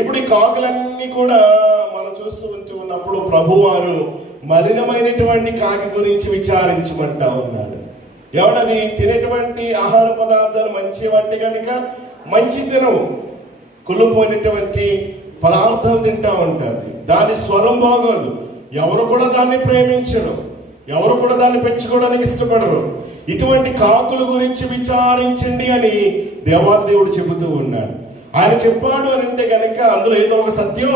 ఇప్పుడు ఈ కాకులన్నీ కూడా మనం చూస్తూ ఉన్నప్పుడు ప్రభువారు మలినమైనటువంటి కాకి గురించి విచారించమంటా ఉన్నాడు. ఎవడది తినేటువంటి ఆహార పదార్థాలు మంచివంటే కనుక మంచి తినవు, కుళ్ళిపోయినటువంటి పదార్థాలు తింటా ఉంటుంది. దాని స్వరం బాగోదు, ఎవరు కూడా దాన్ని ప్రేమించరు, ఎవరు కూడా దాన్ని పెంచుకోవడానికి ఇష్టపడరు. ఇటువంటి కాకుల గురించి విచారించండి అని దేవాదేవుడు చెబుతూ ఉన్నాడు. ఆయన చెప్పాడు అని అంటే కనుక అందులో ఏదో ఒక సత్యం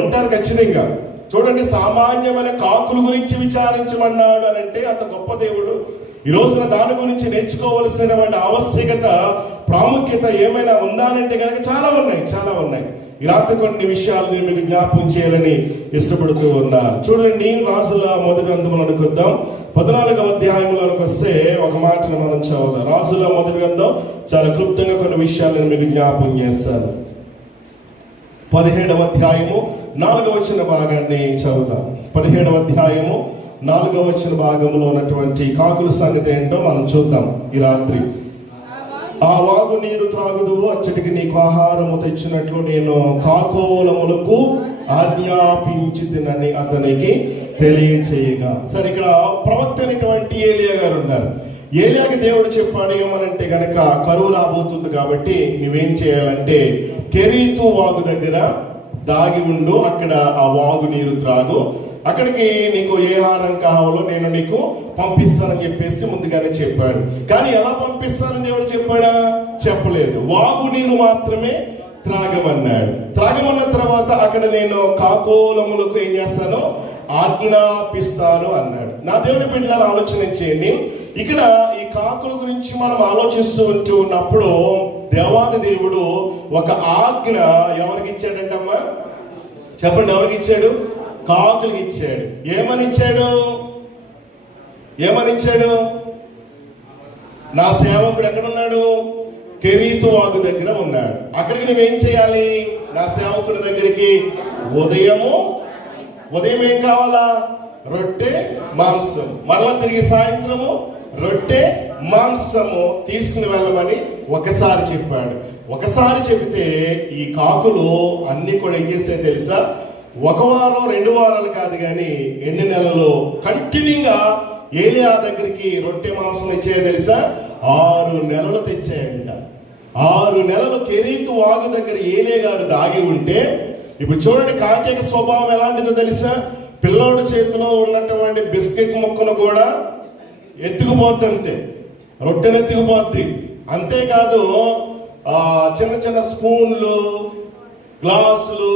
ఉంటారు ఖచ్చితంగా. చూడండి, సామాన్యమైన కాకుల గురించి విచారించమన్నాడు అని అంటే అంత గొప్ప దేవుడు. ఈ రోజున దాని గురించి నేర్చుకోవలసినటువంటి ఆవశ్యకత, ప్రాముఖ్యత ఏమైనా ఉందా అంటే కనుక చాలా ఉన్నాయి. ఈ రాత్రి కొన్ని విషయాలు నేను మీకు జ్ఞాపకం చేయాలని ఇష్టపడుతూ ఉన్నాను. చూడండి, రాజుల మొదటి గ్రంథంలోకి వద్దాం. 14వ అధ్యాయంలోకి వస్తే ఒక మాటను మనం చదువుదాం. రాజుల మొదటి గ్రంథం చాలా క్లుప్తంగా కొన్ని విషయాలు నేను మీకు జ్ఞాపకం చేస్తాను. 17వ అధ్యాయము 4వ వచన భాగాన్ని చదువుతాం. 17వ అధ్యాయము 4వ వచన భాగంలో ఉన్నటువంటి కాకుల సంగతి ఏంటో మనం చూద్దాం ఈ రాత్రి. ఆ వాగు నీరు త్రాగుదు, అచ్చటికి నీకు ఆహారము తెచ్చినట్లు నేను కాకోలములకు ఆజ్ఞాపించితినని అతనికి తెలియచేయగా. సరే, ఇక్కడ ప్రవక్త అయినటువంటి ఏలియా గారు ఉన్నారు. ఏలియాకి దేవుడు చెప్పాడు ఏమనంటే గనక కరువు రాబోతుంది కాబట్టి నువ్వేం చేయాలంటే కెరీతు వాగు దగ్గర దాగి ఉండు, అక్కడ ఆ వాగు నీరు త్రాగు, అక్కడికి నీకు ఏ ఆహారం కావాలో నేను నీకు పంపిస్తానని చెప్పేసి ముందుగానే చెప్పాడు. కానీ ఎలా పంపిస్తానని దేవుడు చెప్పాడా? చెప్పలేదు. వాగు నీరు మాత్రమే త్రాగమన్నాడు. త్రాగమన్న తర్వాత అక్కడ నేను కాకోలములకు ఏం చేస్తాను? ఆజ్ఞాపిస్తాను అన్నాడు. నా దేవుని బిడ్డలను ఆలోచన చేయండి. ఇక్కడ ఈ కాకుల గురించి మనం ఆలోచిస్తూ ఉన్నప్పుడు దేవాది దేవుడు ఒక ఆజ్ఞ ఎవరికి ఇచ్చాడంటమ్మా? చెప్పండి, ఎవరికి ఇచ్చాడు? కాకులకి ఇచ్చాడు. ఏమని ఇచ్చాడు? నా సేవకుడు ఎక్కడున్నాడు? కెరీతు వాగు దగ్గర ఉన్నాడు. అక్కడికి నువ్వేం చేయాలి? నా సేవకుడి దగ్గరికి ఉదయం ఏం కావాలా? రొట్టె మాంసం, మరలా తిరిగి సాయంత్రము రొట్టె మాంసము తీసుకుని వెళ్ళమని ఒకసారి చెప్పాడు. ఒకసారి చెబితే ఈ కాకులు అన్ని కూడా ఏం చేసే తెలుసా? 1 వారం 2 వారాలు కాదు కానీ ఎన్ని నెలలు కంటిన్యూగా ఏలియా దగ్గరికి రొట్టె మాంసం తెచ్చే తెలుసా? 6 నెలలు తెచ్చాయంట. 6 నెలలు కెరీతు వాగు దగ్గర ఏలియా గారు దాగి ఉంటే, ఇప్పుడు చూడండి కాకి స్వభావం ఎలాంటిదో తెలుసా? పిల్లోడు చేతిలో ఉన్నటువంటి బిస్కెట్ ముక్కను కూడా ఎత్తుకుపోద్ది, అంతే, రొట్టెను ఎత్తుకుపోద్ది. అంతేకాదు చిన్న స్పూన్లు, గ్లాసులు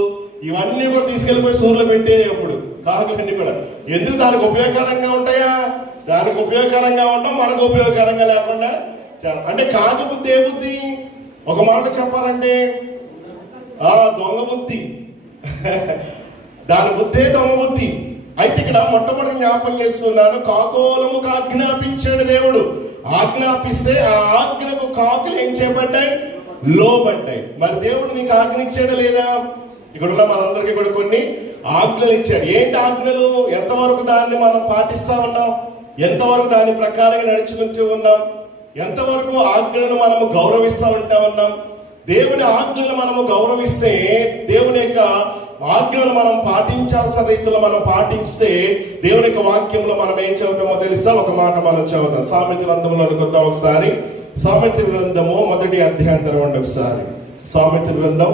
ఇవన్నీ కూడా తీసుకెళ్ళిపోయి సూర్యులో పెట్టే అప్పుడు కాకులన్నీ కూడా. ఎందుకు? దానికి ఉపయోగకరంగా ఉంటాయా? దానికి ఉపయోగకరంగా ఉంటాం, మనకు ఉపయోగకరంగా లేకుండా. అంటే కాకి బుద్ధి ఏ బుద్ధి? ఒక మాట చెప్పాలంటే దొంగ బుద్ధి. దాని బుద్ధే దొంగ బుద్ధి. అయితే ఇక్కడ మొట్టమొదటి జ్ఞాపకం చేస్తున్నాను, కాకోలముకు ఆజ్ఞాపించాడు దేవుడు. ఆజ్ఞాపిస్తే ఆ ఆజ్ఞకు కాకులు ఏం చేయబడ్డాయి? లోబడ్డాయి. మరి దేవుడు నీకు ఆజ్ఞ ఇచ్చాడా లేదా? ఇక్కడ ఉన్న మనందరికీ కూడా కొన్ని ఆజ్ఞలు ఇచ్చాడు. ఏంటి ఆజ్ఞలు? ఎంతవరకు దాన్ని మనం పాటిస్తా ఉన్నాం? ఎంతవరకు దాని ప్రకారంగా నడుచుకుంటూ ఉన్నాం? ఎంతవరకు ఆజ్ఞలను మనము గౌరవిస్తూ ఉన్నాం? దేవుని ఆజ్ఞలను మనము గౌరవిస్తే, దేవుని యొక్క ఆజ్ఞలు మనం పాటించాల్సిన రీతిలో మనం పాటిస్తే, దేవుని యొక్క వాక్యంలో మనం ఏం చదువుతామో తెలుసా? ఒక మాట మనం చదువుతాం. సామెత గ్రంథంలో అనుకుందాం ఒకసారి. సామెత గ్రంథము 1వ అధ్యాయం తెరవండి ఒకసారి. సామెత గ్రంథం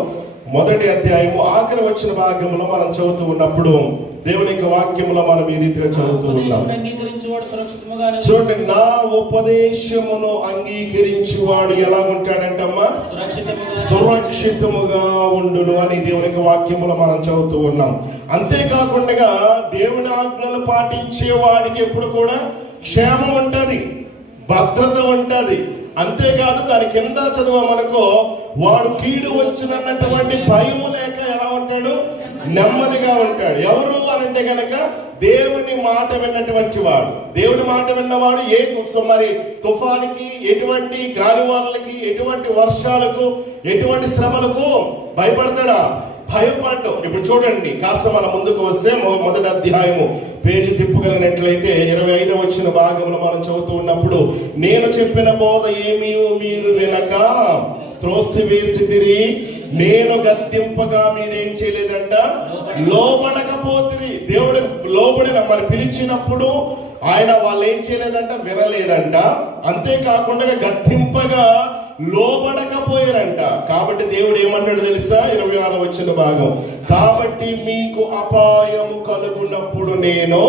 1వ అధ్యాయము ఆఖరి వచ్చిన భాగంలో మనం చదువుతూ ఉన్నప్పుడు దేవుని యొక్క వాక్యంలో మనం ఈ రీతిగా చదువుతూ ఉన్నాం. చూడండి, నా ఉపదేశమును అంగీకరించువాడు ఎలా ఉంటాడంటమ్మా? సురక్షితముగా ఉండును అని దేవుని యొక్క వాక్యములో మనం చదువుతూ ఉన్నాం. అంతేకాకుండా దేవుని ఆజ్ఞలు పాటించే వాడికి ఎప్పుడు కూడా క్షేమం ఉంటది, భద్రత ఉంటది. అంతేకాదు దాని కింద చదవమనుకో, వాడు కీడు వచ్చినటువంటి భయము లేక ఎలా ఉంటాడు? నెమ్మదిగా ఉంటాడు. ఎవరు అనంటే గనక దేవుని మాట విన్నటువంటి వాడు. దేవుని మాట విన్నవాడు మరి తుఫానికి, ఎటువంటి గాలివానలకి, ఎటువంటి వర్షాలకు, ఎటువంటి శ్రమలకు భయపడతాడా? భయపడ్డు. ఇప్పుడు చూడండి, కాస్త మనం ముందుకు వస్తే 1వ అధ్యాయము పేజీ తిప్పగలిగినట్లయితే 25వ వచ్చిన భాగంలో మనం చదువుతూ ఉన్నప్పుడు, నేను చెప్పిన బోధ ఏమీ మీరు వినక త్రోసివేసితిరి, నేను గద్దింపగా మీరేం చేయలేదంట, లోబడకపోతిరి. దేవుడు లోబడిన మరి పిలిచినప్పుడు ఆయన వాళ్ళు ఏం చేయలేదంట, వినలేదంట. అంతేకాకుండా గద్దింపగా లోబడకపోయారంట. కాబట్టి దేవుడు ఏమన్నాడు తెలుసా? 26వ వచన భాగం, కాబట్టి మీకు అపాయము కలుగునప్పుడు నేను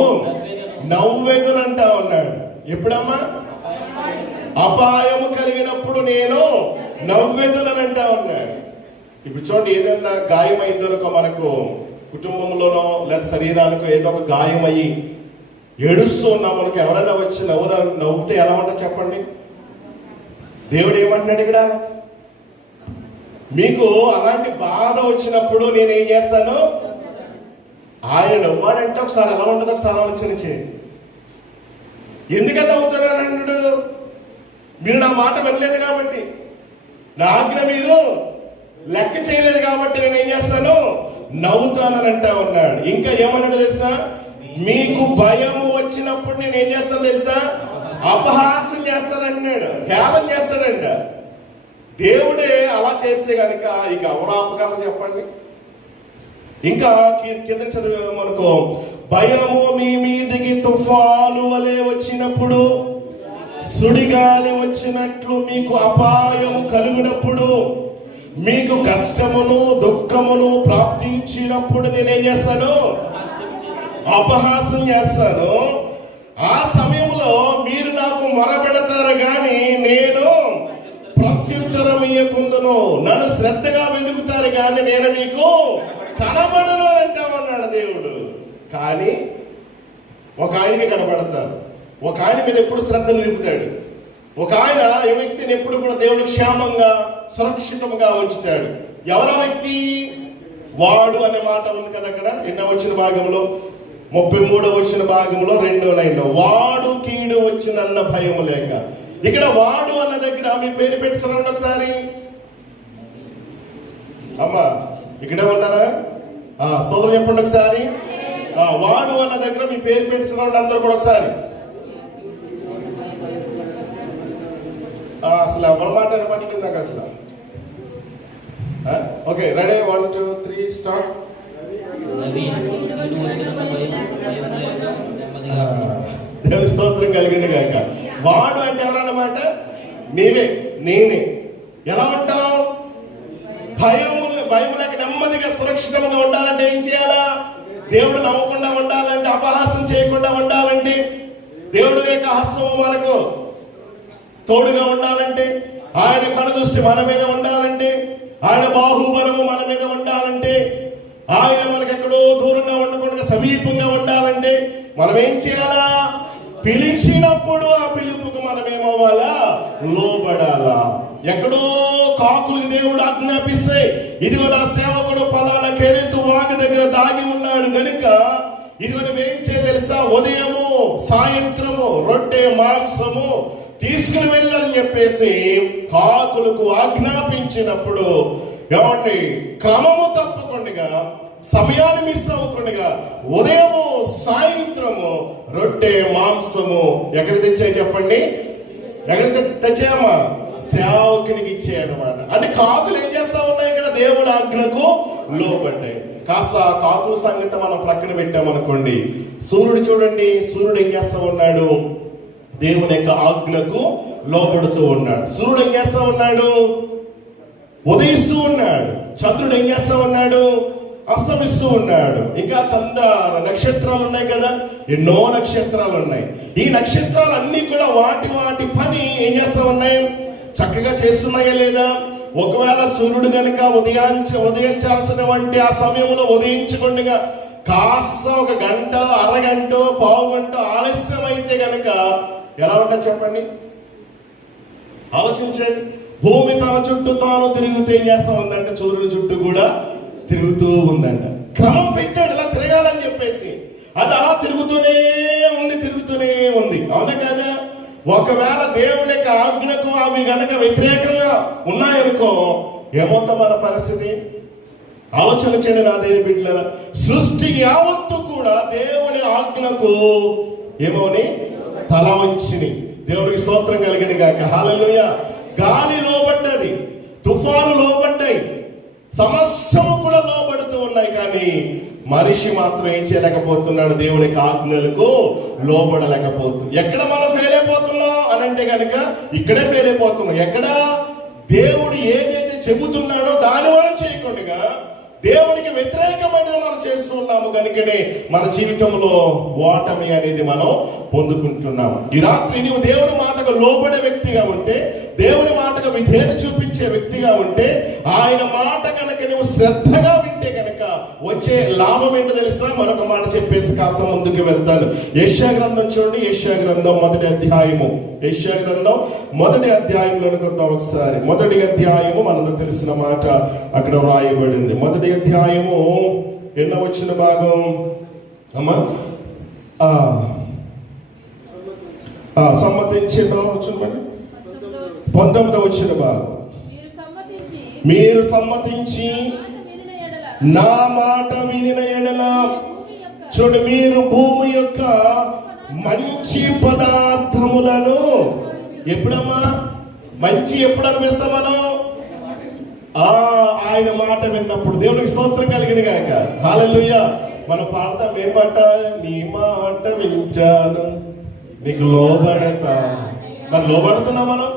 నవ్వెదునంట ఉన్నాడు. ఎప్పుడమ్మా? అపాయము కలిగినప్పుడు నేను నవ్వెదునంట ఉన్నాడు. ఇప్పుడు చూడండి, ఏదైనా గాయం అయిందనుకో మనకు కుటుంబంలోనో లేదా శరీరానికి ఏదో ఒక గాయం అయ్యి ఏడుస్తూ ఉన్నాం, మనకు ఎవరైనా వచ్చి నవ్వుతే ఎలా ఉంటా చెప్పండి? దేవుడు ఏమంటున్నాడు ఇక్కడ? మీకు అలాంటి బాధ వచ్చినప్పుడు నేనేం చేస్తాను? ఆయన నవ్వాడంటే ఒకసారి ఎలా ఉంటుంది, ఒకసారి ఆలోచన చేయండి. ఎందుకంటే నవ్వుతానని అన్నాడు? మీరు నా మాట వినలేదు కాబట్టి, నా ఆజ్ఞ మీరు లెక్క చేయలేదు కాబట్టి నేనేం చేస్తాను? నవ్వుతానని అంటా ఉన్నాడు. ఇంకా ఏమన్నాడు తెలుసా? మీకు భయము వచ్చినప్పుడు నేను ఏం చేస్తాను తెలుసా? అపహాసం చేస్తానన్నాడు, హేళన చేస్తాడంట. దేవుడే అలా చేస్తే కనుక ఇక ఎవరు ఆపగలరు చెప్పండి? ఇంకా కింద చదివామనుకో, భయము మీ మీదికి తుఫాను వలె వచ్చినప్పుడు, సుడిగాలి వచ్చినట్లు మీకు అపాయము కలిగినప్పుడు, మీకు కష్టమును దుఃఖమును ప్రాప్తించినప్పుడు నేనేం చేస్తాను? అపహాసం చేస్తాను. ఆ సమయంలో మీరు నాకు మొరపెడతారు గాని నేను ప్రత్యుత్తరం ఇయ్యకుందును. నన్ను శ్రద్ధగా వెతుకుతారు కానీ నేను మీకు కనబడను అంటామన్నాడు దేవుడు. కానీ ఒక ఆయనకి కనబడతారు, ఒక ఆయన మీద ఎప్పుడు శ్రద్ధ నిలుపుతాడు. ఒక ఆయన ఈ వ్యక్తిని ఎప్పుడు కూడా దేవుడు క్షేమంగా సురక్షితంగా ఉంచుతాడు. ఎవరా వ్యక్తి? వాడు అనే మాట ఉంది కదా అక్కడ. ఎన్నో వచ్చిన భాగంలో 33వ వచ్చిన భాగంలో 2వ లైన్లో, వాడు కీడు వచ్చినన్న భయం లేక. ఇక్కడ వాడు అన్న దగ్గర మీ పేరు పెట్టి చదవండి ఒకసారి. అమ్మా ఇక్కడే ఉన్నారా? స్తోత్రం చెప్పండి ఒకసారి. వాడు అన్న దగ్గర మీ పేరు పెట్టి చదవండి అందరూ కూడా ఒకసారి. అసలు ఎవరి మాట వినపట్లేదు నాకు అసలు. Okay, ready, 1 2 3 start. దేవుని స్తోత్రం కలిగింది గాక. వాడు అంటే ఎవరన్నమాట? నీవే, నేనే. ఎలా ఉంటావు? భయం లేక నెమ్మదిగా సురక్షితంగా ఉండాలంటే ఏం చేయాలా? దేవుడు నవ్వకుండా ఉండాలంటే, అపహాసం చేయకుండా ఉండాలంటే, దేవుడు యొక్క హస్తము మనకు తోడుగా ఉండాలంటే, ఆయన కనుదృష్టి మన మీద ఉండాలంటే, ఆయన బాహుబలము మన మీద ఉండాలంటే, ఆయన మనకు ఎక్కడో దూరంగా ఉండకుండా సమీపంగా ఉండాలంటే మనం ఏం చేయాలా? పిలిచినప్పుడు ఆ పిలుపుకు మనం ఏమవ్వాలా? లోబడాలా. ఎక్కడో కాకులకి దేవుడు ఆజ్ఞాపిస్తే, ఇదిగో నా సేవకుడు పలానా కెరెతు వాగు దగ్గర దాగి ఉన్నాడు గనుక ఇదిగో నువ్వేం చేయాలి తెలుసా? ఉదయము సాయంత్రము రొట్టె మాంసము తీసుకుని వెళ్ళని చెప్పేసి కాకులకు ఆజ్ఞాపించినప్పుడు ఏమండి, క్రమము తప్పకుండా, సమయాన్ని మిస్ అవ్వకుండా ఉదయము సాయంత్రము రొట్టె మాంసము ఎక్కడికి తెచ్చాయి చెప్పండి? ఎక్కడికి తెచ్చాయమ్మా? సేవకునికి ఇచ్చాయన్నమాట. అంటే కాకులు ఏం చేస్తా ఉన్నాయి? ఇక్కడ దేవుడి ఆజ్ఞకు లోబడ్డాయి. కాస్త కాకుల సంగతి మనం ప్రక్కన పెట్టామనుకోండి, సూర్యుడు చూడండి, సూర్యుడు ఏం చేస్తా ఉన్నాడు? దేవుని యొక్క ఆజ్ఞకు లోబడుతూ ఉన్నాడు. సూర్యుడు ఏం చేస్తా ఉన్నాడు? ఉదయిస్తూ ఉన్నాడు. చంద్రుడు ఏం చేస్తా ఉన్నాడు? అస్తమిస్తూ ఉన్నాడు. ఇంకా నక్షత్రాలు ఉన్నాయి కదా, ఎన్నో నక్షత్రాలు ఉన్నాయి. ఈ నక్షత్రాలన్నీ కూడా వాటి వాటి పని ఏం చేస్తా ఉన్నాయి? చక్కగా చేస్తున్నాయా లేదా? ఒకవేళ సూర్యుడు కనుక ఉదయించాల్సినటువంటి ఆ సమయంలో ఉదయించకుండా కాస్త ఒక గంట, అరగంట, పావు గంట ఆలస్యం అయితే కనుక ఎలా ఉంటా చెప్పండి? ఆలోచించండి. భూమి తన చుట్టూ తాను తిరుగుతూ ఏం చేస్తా ఉందంటే సూర్యుడి చుట్టూ కూడా తిరుగుతూ ఉందంట. క్రమం పెట్టాడు ఇలా తిరగాలని చెప్పేసి. అది అలా తిరుగుతూనే ఉంది. అవునా కదా? ఒకవేళ దేవుని యొక్క ఆజ్ఞకు అవి గనక వ్యతిరేకంగా ఉన్నాయనుకో ఏమవుతా మన పరిస్థితి? ఆలోచన చేయండి నా దేవుని బిడ్డలారా. సృష్టి యావత్తు కూడా దేవుని ఆజ్ఞకు ఏమోని తల వంచిని. దేవుడికి స్తోత్రం కలిగిన గాక. హల్లెలూయా. గాలి లోబడ్డది, తుఫాను లోబడ్డాయి, సమస్తము కూడా లోబడుతూ ఉన్నాయి, కానీ మనిషి మాత్రం ఏం చేయలేకపోతున్నాడు? దేవునికి ఆజ్ఞలకు లోబడలేకపోతున్నాడు. ఎక్కడ మనం ఫెయిల్ అయిపోతున్నాం అని అంటే కనుక ఇక్కడే ఫెయిల్ అయిపోతున్నాం. ఎక్కడ దేవుడు ఏదైతే చెబుతున్నాడో దాని వల్ల చేయకుండా దేవునికి వ్యతిరేకమైనది మనం చేస్తూ ఉన్నాము కనుకనే మన జీవితంలో ఓటమి అనేది మనం పొందుకుంటున్నాము. ఈ రాత్రి నీవు దేవుని మాటకు లోబడే వ్యక్తిగా ఉంటే, దేవుని మాటకు విధేయత చూపించే వ్యక్తిగా ఉంటే, ఆయన మాట కనుక నువ్వు శ్రద్ధగా వింటే కనుక వచ్చే లాభం ఏంటో తెలుసా? మరొక మాట చెప్పేసి కాస్త ముందుకు వెళ్తాను. యెషయా గ్రంథం చూడండి. యెషయా గ్రంథం 1వ అధ్యాయము. యెషయా గ్రంథం 1వ అధ్యాయంలోకి వద్దాం ఒకసారి. 1వ అధ్యాయము మనందరూ తెలిసిన మాట అక్కడ వ్రాయబడింది. 1వ అధ్యాయము ఎన్నో వచ్చిన భాగం అమ్మా? సమ్మతించి 19వ వచ్చిన భాగం. మీరు సమ్మతించి నా మాట వినిన ఎడల, చూడు, మీరు భూమి యొక్క మంచి పదార్థములను ఎప్పుడమ్మా మంచి ఎప్పుడు అనిపిస్తాం మనం? ఆయన మాట విన్నప్పుడు. దేవునికి స్తోత్రం కలిగింది కాక. హల్లెలూయా. మనం పాడతాం ఏం పాట? నీ మాట వింటాను నీకు లోబడతా. మరి లోబడుతున్నా మనం?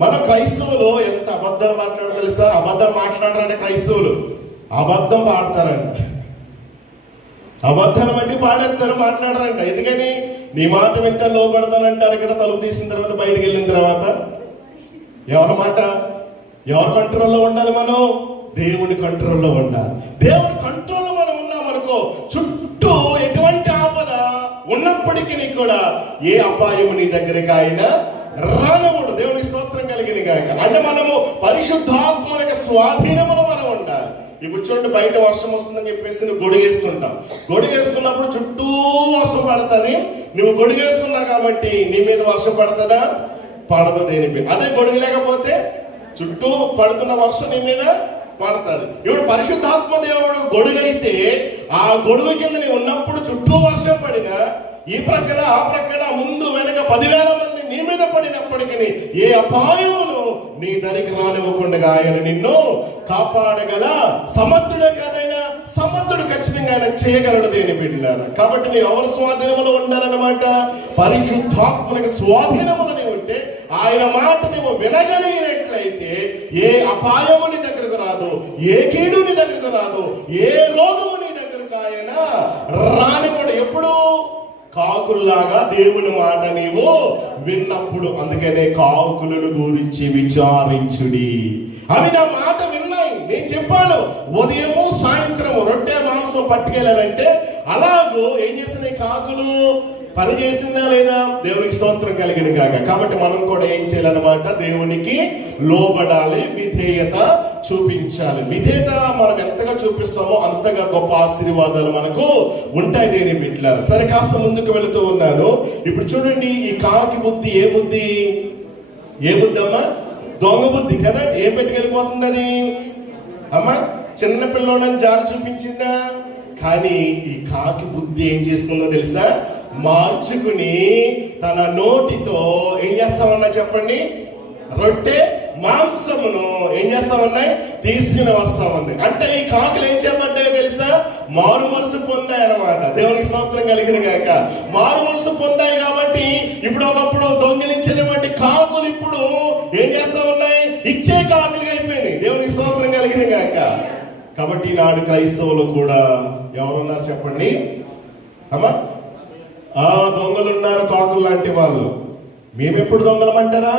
మన క్రైస్తవులు ఎంత అబద్ధాలు మాట్లాడారు తెలుసా? అబద్ధం మాట్లాడారంటే క్రైస్తవులు అబద్ధం పాడతారంట. అబద్ధాలు బట్టి పాడేస్తారు, మాట్లాడరంట. ఎందుకని? నీ మాట వింటా లోబడతానంటారు. ఇక్కడ తలుపు తీసిన తర్వాత బయటికి వెళ్ళిన తర్వాత ఎవరి మాట? ఎవరి కంట్రోల్లో ఉండాలి మనం? దేవుని కంట్రోల్లో ఉండాలి. దేవుని కంట్రోల్లో మనం ఉన్నామనుకో, చుట్టూ ఎటువంటి ఆపద ఉన్నప్పటికీ కూడా ఏ అపాయము నీ దగ్గరికి ఆయన రానవుడు. దేవునికి స్తోత్రం కలిగిన గాక. అంటే మనము పరిశుద్ధాత్మ యొక్క స్వాధీనములో మనం ఉండాలి. ఇప్పుడు చూడండి, బయట వర్షం వస్తుందని చెప్పేసి నువ్వు గొడుగేసుకుంటావు. గొడుగేసుకున్నప్పుడు చుట్టూ వర్షం పడుతుంది. నువ్వు గొడుగేసుకున్నావు కాబట్టి నీ మీద వర్షం పడుతుందా? పడదు. దేనిపై? అదే గొడుగు లేకపోతే చుట్టూ పడుతున్న వర్షం నీ మీద పడుతుంది. ఇప్పుడు పరిశుద్ధాత్మ దేవుడు గొడుగైతే ఆ గొడుగు కింద నీవు ఉన్నప్పుడు చుట్టూ వర్షం పడినా, ఈ ప్రక్కన ఆ ప్రక్కన ముందు వెనక 10,000 మంది నీ మీద పడినప్పటికీ ఏ అపాయమును నీ దరికి రానివ్వకుండా ఆయన నిన్ను కాపాడగల సమర్థుడే కాదైనా సమర్థుడు ఖచ్చితంగా ఆయన చేయగలడు. దేని బిడ్డలారా, కాబట్టి నీవు ఎవరి స్వాధీనములో ఉండాలన్నమాట? పరిశుద్ధాత్మక స్వాధీనములో నీవు ఉంటే, ఆయన మాట నువ్వు వినగలిగినట్లయితే ఏ అపాయము నీ దగ్గరకు రాదు, ఏ కీడు నీ దగ్గరకు రాదు, ఏ రోగము నీ దగ్గరకు ఆయన రానివ్వడు. ఎప్పుడు? కాకుల్లాగా దేవుని మాట నీవు విన్నప్పుడు. అందుకనే కాకులను గురించి విచారించుడి. అవి నా మాట విన్నాయి. నేను చెప్పాను ఉదయము సాయంత్రము రొట్టె మాంసం పట్టుకెళ్ళాలంటే అలాగూ ఏం చేస్తున్నాయి కాకులు? పని చేసిందా లేదా? దేవునికి స్తోత్రం కలిగిన కాక. కాబట్టి మనం కూడా ఏం చేయాలన్నమాట? దేవునికి లోబడాలి, విధేయత చూపించాలి. విధేయత మనం ఎంతగా చూపిస్తామో అంతగా గొప్ప ఆశీర్వాదాలు మనకు ఉంటాయి. దేని బిడ్డలారా, సరే కాస్త ముందుకు వెళుతూ ఉన్నాను. ఇప్పుడు చూడండి, ఈ కాకి బుద్ధి ఏ బుద్ధి? ఏ బుద్ధి అమ్మా? దొంగ బుద్ధి కదా. ఏం పెట్టుకెళ్ళిపోతుంది అది? అమ్మా, చిన్న పిల్లోడని జాలి చూపించిందా? కానీ ఈ కాకి బుద్ధి ఏం చేసుకుందో తెలుసా? మార్చుకుని తన నోటితో ఏం చేస్తా ఉన్నా చెప్పండి? రొట్టె మాంసమును ఏం చేస్తా ఉన్నాయి? తీసుకుని వస్తా ఉంది. అంటే ఈ కాకులు ఏం చెప్పంటాయో తెలుసా? మారు మనసు పొందాయి అన్నమాట. దేవునికి స్తోత్రం కలిగిన గాక. మారు మనసు పొందాయి కాబట్టి ఇప్పుడు ఒకప్పుడు దొంగిలించినటువంటి కాకులు ఇప్పుడు ఏం చేస్తా ఉన్నాయి? ఇచ్చే కాకులుగా అయిపోయినాయి. దేవునికి స్తోత్రం కలిగిన గాక. కాబట్టి నాడు క్రైస్తవులు కూడా ఎవరున్నారు చెప్పండి? అమ్మా, దొంగలు ఉన్నారు, కాకులు లాంటి వాళ్ళు. మేమెప్పుడు దొంగలమంటారా?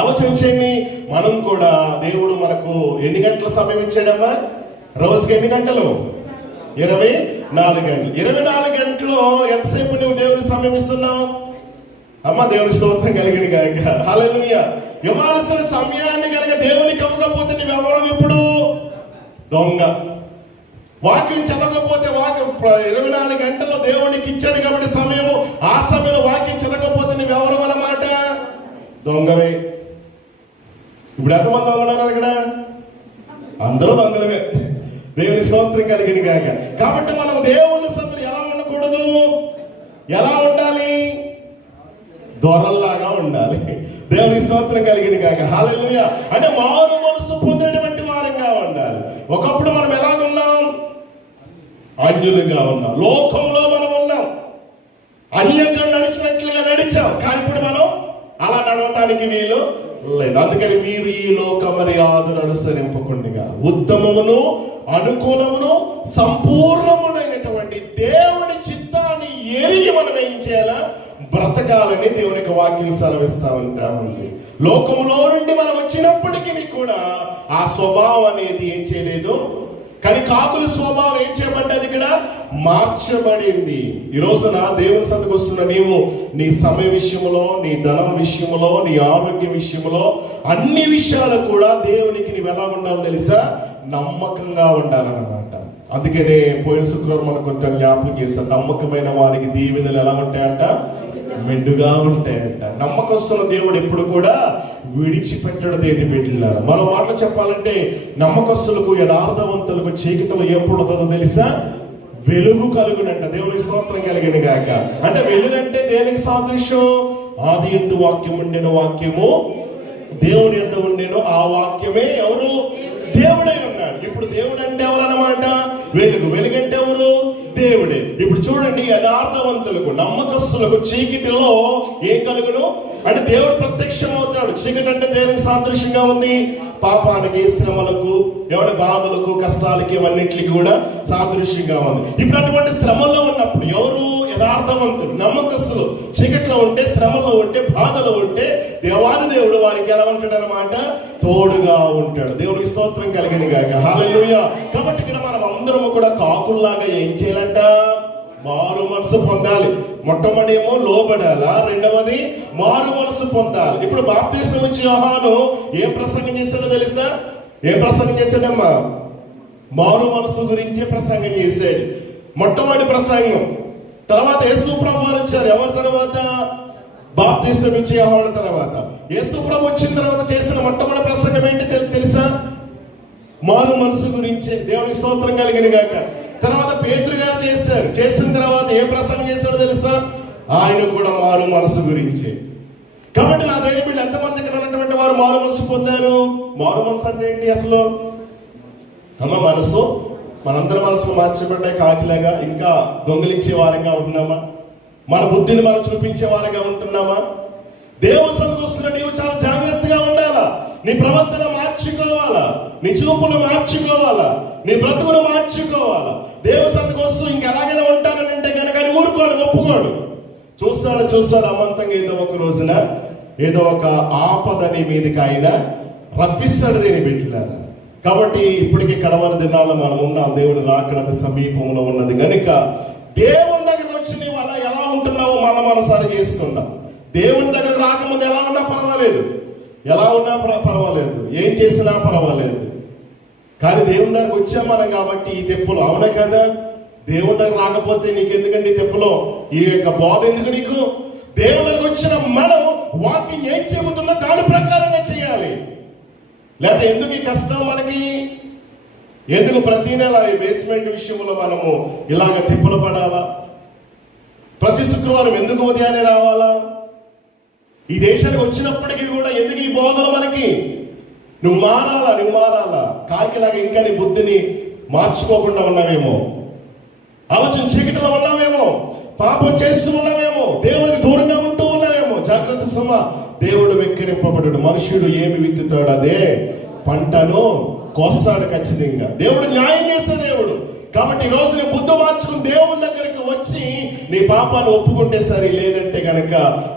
ఆలోచించండి. మనం కూడా దేవుడు మనకు ఎన్ని గంటల సమయం ఇచ్చాడమ్మా? రోజుకి ఎన్ని గంటలు? 24 గంటలు. 24 గంటలు ఎంతసేపు నువ్వు దేవుడికి సమయం ఇస్తున్నావు? అమ్మ, దేవునికి స్తోత్రం కలిగిన గాక. హల్లెలూయా. ఇవ్వాల్సిన సమయాన్ని కనుక దేవునికి ఇవ్వకపోతే నువ్వెవరు? ఇప్పుడు దొంగ. వాక్యం చదవకపోతే, వాక్యం 24 గంటల్లో దేవునికి ఇచ్చాడు కాబట్టి సమయము, ఆ సమయంలో వాక్యం చదవకపోతే నువ్వెవరు అన్నమాట? దొంగవే. ఇప్పుడు ఎంతమంది దొంగలు ఇక్కడ? అందరూ దొంగలవే. దేవుని స్తోత్రం కలిగిన గాక. కాబట్టి మనం దేవుని సందడి ఎలా ఉండకూడదు? ఎలా ఉండాలి? దొరల్లాగా ఉండాలి. దేవుని స్తోత్రం కలిగిన గాక. హల్లెలూయా. అంటే మారు మనసు పొందినటువంటి వారంగా ఉండాలి. ఒకప్పుడు మనం ఎలాగున్నాం? అన్యులుగా ఉన్నాం. లోకంలో మనం ఉన్నాం, అన్యజనులు నడిచినట్లుగా నడిచాం. కానీ ఇప్పుడు మనం అలా నడవటానికి వీలు లేదు. అందుకని మీరు ఈ లోక మర్యాదను అనుసరింపకుండా ఉత్తమమును అనుకూలమును సంపూర్ణమునైనటువంటి దేవుని చిత్తాన్ని ఎరిగి మనం ఏం చేయాలా? బ్రతకాలని దేవునికి వాక్యం సెలవిస్తా ఉంటామండి. లోకములో నుండి మనం వచ్చినప్పటికీ కూడా ఆ స్వభావం అనేది ఏం చేయలేదు. కానీ కాకుల స్వభావం ఏం చేయబడ్డది? ఇక్కడ మార్చబడింది. ఈ రోజున దేవుని సన్నిధికి వస్తున్న నీవు నీ సమయ విషయంలో, నీ ధనం విషయంలో, నీ ఆరోగ్య విషయంలో, అన్ని విషయాలు కూడా దేవునికి నీవు ఎలా ఉండాలో తెలుసా? నమ్మకంగా ఉండాలన్నమాట. అందుకనే పోయిన శుక్రవారం మనం కొంచెం జ్ఞాపకం చేస్తాం. నమ్మకమైన వారికి దీవెనలు ఎలా ఉంటాయంట? మెండుగా ఉంటాయంట. నమ్మకస్తున్న దేవుడు ఎప్పుడు కూడా విడిచిపెట్టడు దేని పెట్టినారు. మరో మాటలు చెప్పాలంటే నమ్మకస్తులకు, యథార్థవంతులకు చీకటిలో ఎప్పుడు ఉంటుందో తెలుసా? వెలుగు కలుగునంట. దేవునికి స్తోత్రం కలిగిన గాక. అంటే వెలుగంటే దేనికి సాదృశ్యం? ఆది యందు వాక్యం ఉండెను, వాక్యము దేవుని యొద్ద ఉండెను, ఆ వాక్యమే ఎవరు? దేవుడై ఉన్నాడు. ఇప్పుడు దేవుడు అంటే ఎవరు అన్నమాట? వెలుగు. వెలుగంటే ఎవరు? దేవుడే. ఇప్పుడు చూడండి, యథార్థవంతులకు, నమ్మకస్తులకు చీకటిలో ఏం కలుగును అంటే దేవుడు ప్రత్యక్షం అవుతాడు. చీకటి అంటే దేనికి సాదృశ్యంగా ఉంది? పాపానికి, శ్రమలకు, ఎవడి బాధలకు, కష్టాలకి, ఇవన్నిటికి కూడా సాదృశ్యంగా ఉంది. ఇప్పుడు అటువంటి శ్రమల్లో ఉన్నప్పుడు ఎవరు? యథార్థవంతులు, నమ్మకస్తులు. చీకట్లో ఉంటే, శ్రమలో ఉంటే, బాధలో ఉంటే దేవాది దేవుడు వారికి ఎలా ఉంటాడు అన్నమాట? తోడుగా ఉంటాడు. దేవుడికి స్తోత్రం కలిగిన గాక. హల్లెలూయా. కాబట్టి ఇక్కడ మనం అందరం కూడా కాకుల్లాగా ఏం చేయాలంట? మారు మనసు పొందాలి. మొట్టమొదటి ఏమో లోబడాలా, రెండవది మారు మనసు పొందాలి. ఇప్పుడు బాప్తిస్మం ఇచ్చి యోహాను ఏం ప్రసంగం చేశాడో తెలుసా? ఏం ప్రసంగం చేశాడమ్మా? మారు మనసు గురించే ప్రసంగం చేశాడు. మొట్టమొదటి ప్రసంగం. తర్వాత యేసు ప్రభు వారు వచ్చారు. ఎవరి తర్వాత? బాప్తిస్మం ఇచ్చి యోహాను తర్వాత. యేసు ప్రభు వచ్చిన తర్వాత చేసిన మొట్టమొదటి ప్రసంగం ఏంటి తెలుసా? మారు మనసు గురించే. దేవునికి స్తోత్రం కలిగిన గాక. తర్వాత పేతురు గారు చేశారు. చేసిన తర్వాత ఏ ప్రసంగం చేశాడో తెలుసా? ఆయన కూడా మారు మనసు గురించి. కాబట్టి నా దేవుని బిడ్డలు ఎంతమంది ఇక్కడ ఉన్నటువంటి వారు మారు మనసు పొందారు? మారు మనసు అంటే ఏంటి అసలు? అమ్మ మనసు, మనందరి మనసులు మార్చబడ్డాయి. కాకిలాగా ఇంకా దొంగిలించే వారంగా ఉంటున్నామా? మన బుద్ధిని మనం చూపించే వారంగా ఉంటున్నామా? దేవుని సన్నిధికి వస్తున్న నీవు చాలా జాగ్రత్తగా ఉండాలా. నీ ప్రవర్తన మార్చుకోవాలా, నీ చూపును మార్చుకోవాలా, నీ బ్రతుకును మార్చుకోవాలా. దేవుని సన్నిధికి వస్తూ ఇంకెలాగైనా ఉంటానని అంటే కనుక ఊరుకోడు, ఒప్పుకోడు. చూస్తాడు అమంతంగా ఏదో ఒక రోజున ఏదో ఒక ఆపదని మీదకి ఆయన రప్పిస్తాడు దేని బిడ్డలారా. కాబట్టి ఇప్పటికీ కడవరి దినాల్లో మనం ఉన్నాం. దేవుడు రాకడ సమీపంలో ఉన్నది కనుక దేవుని దగ్గరకు వచ్చి నీవు అలా ఎలా ఉంటున్నావో మనం సరి చేసుకుందాం. దేవుని దగ్గర రాకముందు ఎలా ఉన్నా పర్వాలేదు, ఎలా ఉన్నా పర్వాలేదు, ఏం చేసినా పర్వాలేదు. కానీ దేవుని దగ్గరకు వచ్చాం మనం కాబట్టి ఈ తెప్పులు, అవునా కదా? దేవుని దగ్గర రాకపోతే నీకెందుకండి ఈ తెప్పులో? ఈ యొక్క బోధ ఎందుకు నీకు? దేవుని దగ్గరకు వచ్చిన మనం వాక్యం ఏం చెబుతుందో దాని ప్రకారంగా చేయాలి. లేకపోతే ఎందుకు ఈ కష్టం మనకి? ఎందుకు ప్రతి నెల ఈ బేస్మెంట్ విషయంలో మనము ఇలాగ తిప్పలు పడాలా? ప్రతి శుక్రవారం ఎందుకు ఉదయాన్నే రావాలా? ఈ దేశానికి వచ్చినప్పటికీ కూడా ఎందుకు ఈ బోధన మనకి? నువ్వు మారాలా. కాకిలాగా ఇంకా నీ బుద్ధిని మార్చుకోకుండా ఉన్నావేమో, ఆలోచన చీకటిలో ఉన్నావేమో, పాపం చేస్తూ ఉన్నావేమో, దేవుడికి దూరంగా ఉంటూ ఉన్నావేమో. జాగ్రత్త సుమ. దేవుడు వెక్కిరింపబడు. మనుషుడు ఏమి విత్తుతాడు అదే పంటను కోస్తాడు ఖచ్చితంగా. దేవుడు న్యాయం చేసే దేవుడు. కాబట్టి ఈ రోజు నీ బుద్ధి మార్చుకుని దేవుని దగ్గరికి వచ్చి నీ పాపాన్ని ఒప్పుకుంటే సరి. లేదంటే గనక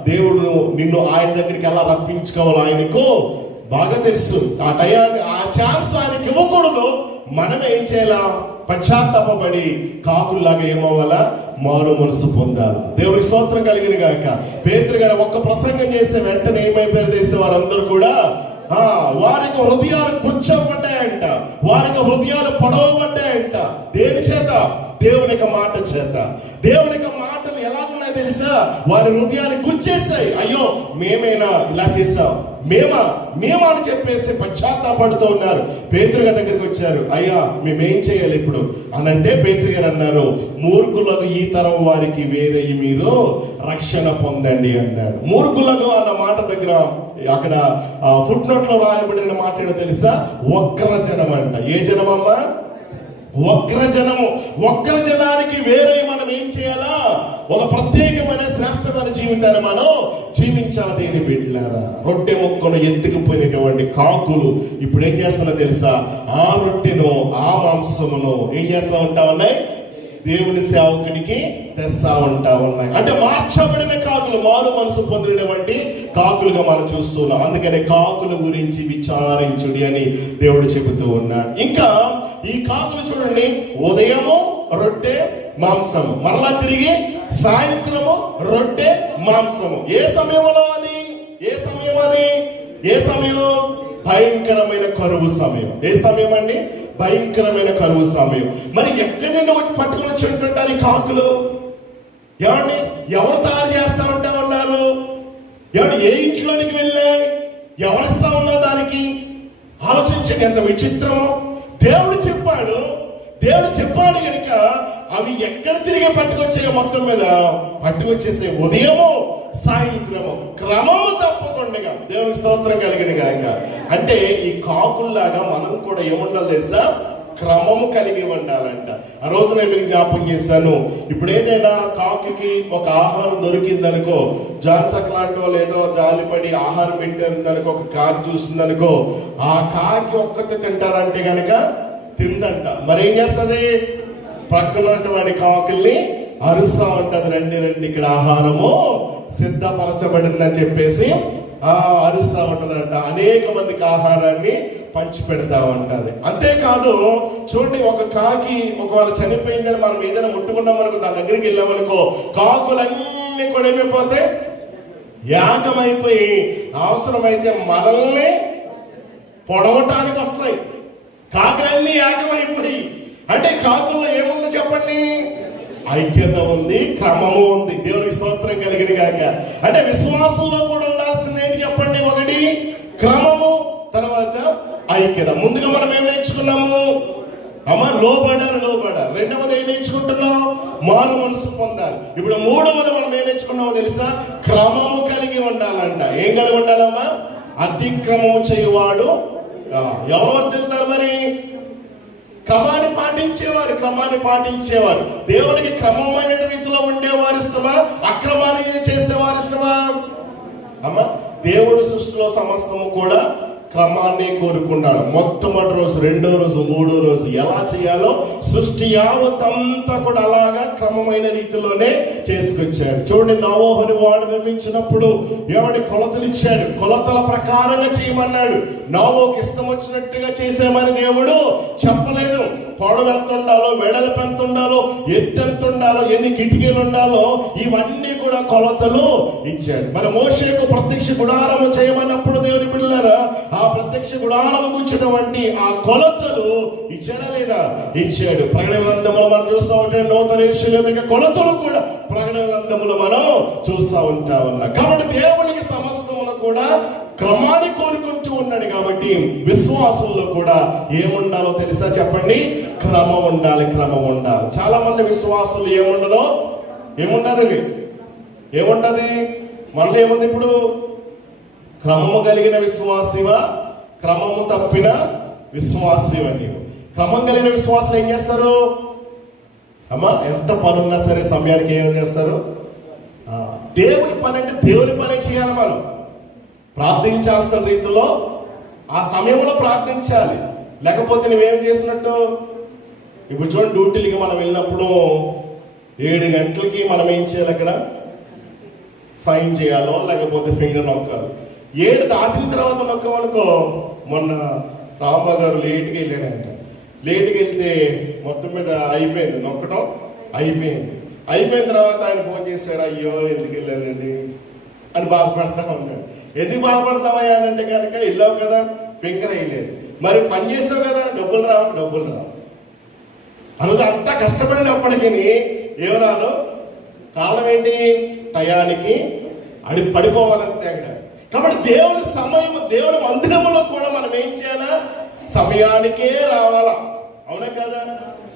దేవుడు నిన్ను ఆయన దగ్గరికి ఎలా రప్పించుకోవాలో ఆయనకు బాగా తెలుసు. ఆ టయాన్ని, ఆ ఛాన్స్ ఆయనకి ఇవ్వకూడదు. మనం ఏం చేయాలా? పశ్చాత్తాపడి కాకుల్లాగా ఏమవ్వాలా? మారు మనసు పొందాలి. దేవుడికి స్తోత్రం కలిగిన గాక. పేతురు గారు ఒక్క ప్రసంగం చేసే వెంటనే ఏమైపోయారు చేసే వారందరూ కూడా వారికి హృదయాలు కూర్చోబడ్డాయంట, వారికి హృదయాలు పొడవబడ్డాయంట. దేని చేత? దేవుని యొక్క మాట చేత. దేవుని యొక్క మాటలు ఎలాగున్నాయి తెలుసా? వారి హృదయాన్ని గుచ్చేసాయి. అయ్యో మేమేనా ఇలా చేసాం, మేమా అని చెప్పేసి పశ్చాత్తాపడుతూ ఉన్నారు. పేతురు గారి దగ్గరికి వచ్చారు. అయ్యా మేమేం చేయాలి ఇప్పుడు అని అంటే పేతురు గారు అన్నారు, మూర్ఖులకు ఈ తరం వారికి వేరే మీరు రక్షణ పొందండి అన్నాడు. మూర్ఖులకు అన్న మాట దగ్గర అక్కడ ఫుట్ నోట్ లో రాయబడిన మాట ఏంటో తెలుసా? వక్ర జనం అంట. ఏ జనమమ్మా? వక్రజనము. వక్రజనానికి వేరే మనం ఏం చేయాలా? ఒక ప్రత్యేకమైన శ్రేష్టమైన జీవితాన్ని మనం జీవించాలి. దేని బిడ్డలారా, రొట్టె ముక్కను ఎత్తుకుపోయినటువంటి కాకులు ఇప్పుడు ఏం చేస్తున్నా తెలుసా? ఆ రొట్టెను ఆ మాంసమును ఏం చేస్తా ఉంటా ఉన్నాయి? దేవుని సేవకుడికి తెస్తా ఉంటా ఉన్నాయి. అంటే మార్చబడిన కాకులు, మారు మనసు పొందినటువంటి కాకులుగా మనం చూస్తున్నాం. అందుకనే కాకుల గురించి విచారించుడి అని దేవుడు చెబుతూ ఉన్నాడు. ఇంకా ఈ కాకులు చూడండి, ఉదయము రొట్టె మాంసము, మరలా తిరిగి సాయంత్రము రొట్టె మాంసము. ఏ సమయంలో అది? ఏ సమయం? భయంకరమైన కరువు సమయం. ఏ సమయం అండి? భయంకరమైన కరువు సమయం. మరి ఎక్కడి నుండి పట్టుకుని వచ్చినట్టుంటారు ఈ కాకులు? ఏమండి, ఎవరు తయారు చేస్తా ఉంటా ఉన్నారు? ఏమండి, ఏ ఇంట్లోనికి వెళ్ళాయి? ఎవరిస్తా ఉన్నా దానికి? ఆలోచించండి, ఎంత విచిత్రమో. దేవుడు చెప్పాడు కనుక అవి ఎక్కడ తిరిగి పట్టుకొచ్చాయో మొత్తం మీద పట్టుకొచ్చేసే ఉదయము సాయంత్రము క్రమము తప్పకుండా. దేవునికి స్తోత్రం కలిగిన గాక. అంటే ఈ కాకుల్లాగా మనం కూడా ఏముండాలి తెలుసా? క్రమము కలిగి ఉండాలంట. ఆ రోజు నేను మీకు జ్ఞాపకం చేశాను, ఇప్పుడు ఏదైనా కాకుకి ఒక ఆహారం దొరికిందనుకో, జాన్సక్ లాంటి వాళ్ళు ఏదో జాలిపడి ఆహారం పెట్టేందనుకో, ఒక కాకి చూస్తుందనుకో, ఆ కాకి ఒక్కతే తింటారంటే గనక తిందంట. మరి ఏం చేస్తుంది? ప్రక్కనటువంటి కాకుల్ని అరుస్తా ఉంటది, రండి ఇక్కడ ఆహారము సిద్ధపరచబడిందని చెప్పేసి అరుస్తా ఉంటదంట. అనేక మందికి ఆహారాన్ని పంచి పెడతా ఉంటది. అంతేకాదు చూడండి, ఒక కాకి ఒకవేళ చనిపోయిందని మనం ఏదైనా ముట్టుకున్నామనుకో, దాని దగ్గరికి వెళ్ళామనుకో, కాకులన్నీ కూడా ఏమైపోతే యాగమైపోయి అవసరమైతే మనల్ని పొడవటానికి వస్తాయి. కాకులన్నీ యాగమైపోయి. అంటే కాకుల్లో ఏముందో చెప్పండి? ఐక్యత ఉంది, క్రమము ఉంది. దేవునికి స్తోత్రం కలిగిన గాక. అంటే విశ్వాసంలో కూడా ఉండాల్సింది ఏంటి చెప్పండి? ఒకటి క్రమము, తర్వాత ఐక్యత. ముందుగా మనం ఏం నేర్చుకున్నాము? లోబడాలి. రెండవది ఏం నేర్చుకుంటున్నాం? మారు మనసు పొందాలి. ఇప్పుడు మూడవది మనం ఏం నేర్చుకున్నామో తెలుసా? క్రమము కలిగి ఉండాలంట. ఏం కలిగి ఉండాలమ్మా? అతిక్రమము చేయువాడు ఎవరు తెలుస్తారు? మరి క్రమాన్ని పాటించేవారు. దేవునికి క్రమమైన రీతిలో ఉండేవారు ఇష్టమా? అక్రమాన్ని చేసేవారు ఇష్టమా? అమ్మా, దేవుడు సృష్టిలో సమస్తము కూడా క్రమాన్ని కోరుకున్నాడు. మొట్టమొదటి రోజు, రెండో రోజు, మూడో రోజు ఎలా చేయాలో సృష్టి యావత్తంతా కూడా అలాగా క్రమమైన రీతిలోనే చేసుకొచ్చాడు. చూడండి, నోవహుని వాడు నిర్మించినప్పుడు ఎవడి కొలతలు ఇచ్చాడు, కొలతల ప్రకారంగా చేయమన్నాడు. నోవహుకి ఇష్టం వచ్చినట్టుగా చేసేమని దేవుడు చెప్పలేదు. పొడవు ఎంత ఉండాలో, వెడల్పు ఎంత ఉండాలో, ఎత్తు ఎంత ఉండాలో, ఎన్ని కిటికీలు ఉండాలో, ఇవన్నీ కూడా కొలతలు ఇచ్చాడు. మరి మోషేకు ప్రత్యక్ష గుడారము చేయమన్నప్పుడు దేవుని బిడ్డలారా, ఆ ప్రత్యక్ష గుడారము గుచ్చినటువంటి ఆ కొలతలు ఇచ్చాడా లేదా? ఇచ్చాడు. ప్రకటన గ్రంథములో మనం చూస్తూ ఉంటే నూతన యెరూషలేము కొలతలు కూడా ప్రకటన గ్రంథములో మనం చూస్తూ ఉంటా ఉన్నాం. కాబట్టి దేవునికి సమస్తమును కూడా క్రమాన్ని కోరుకుంటూ ఉన్నాడు. కాబట్టి విశ్వాసంలో కూడా ఏముండాలో తెలుసా చెప్పండి? క్రమం ఉండాలి. చాలా మంది విశ్వాసులు ఏముండదు మళ్ళీ ఏముంది? ఇప్పుడు క్రమము కలిగిన విశ్వాసివా, క్రమము తప్పిన విశ్వాసివా? నీవు క్రమం కలిగిన విశ్వాసులు ఏం చేస్తారు? అమ్మా, ఎంత పని ఉన్నా సరే సమయానికి ఏం చేస్తారు? దేవుని పని అంటే దేవుని పని చేయాలి. మనం ప్రార్థించాల్సిన రీతిలో ఆ సమయంలో ప్రార్థించాలి. లేకపోతే నువ్వేం చేస్తున్నట్టు? ఇప్పుడు చూడండి, డ్యూటీలకి మనం వెళ్ళినప్పుడు 7 గంటలకి మనం ఏం చేయాలి? అక్కడ సైన్ చేయాలో లేకపోతే ఫింగర్ నొక్కాలి. 7 దాటిన తర్వాత నొక్కమనుకో. మొన్న రాంబాబు గారు లేట్గా వెళ్ళాడంట. లేట్గా వెళ్తే మొత్తం మీద అయిపోయింది, నొక్కడం అయిపోయిన తర్వాత ఆయన ఫోన్ చేశాడు, అయ్యో ఎందుకు వెళ్ళానండి అని బాధపడతా ఉన్నాడు. ఎందుకు బాధపడతామయ్యా అంటే కనుక వెళ్ళావు కదా, ఫింగర్ వేయలేదు. మరి పని చేసావు కదా, డబ్బులు రావు. ఆ రోజు అంతా కష్టపడినప్పటికీ ఏం రాదు? కారణం ఏంటి? టయానికి పడిపోవాలంతే అక్కడ. కాబట్టి దేవుడి సమయం, దేవుడి మందిరంలో కూడా మనం ఏం చేయాలా? సమయానికే రావాలా. అవునా కదా?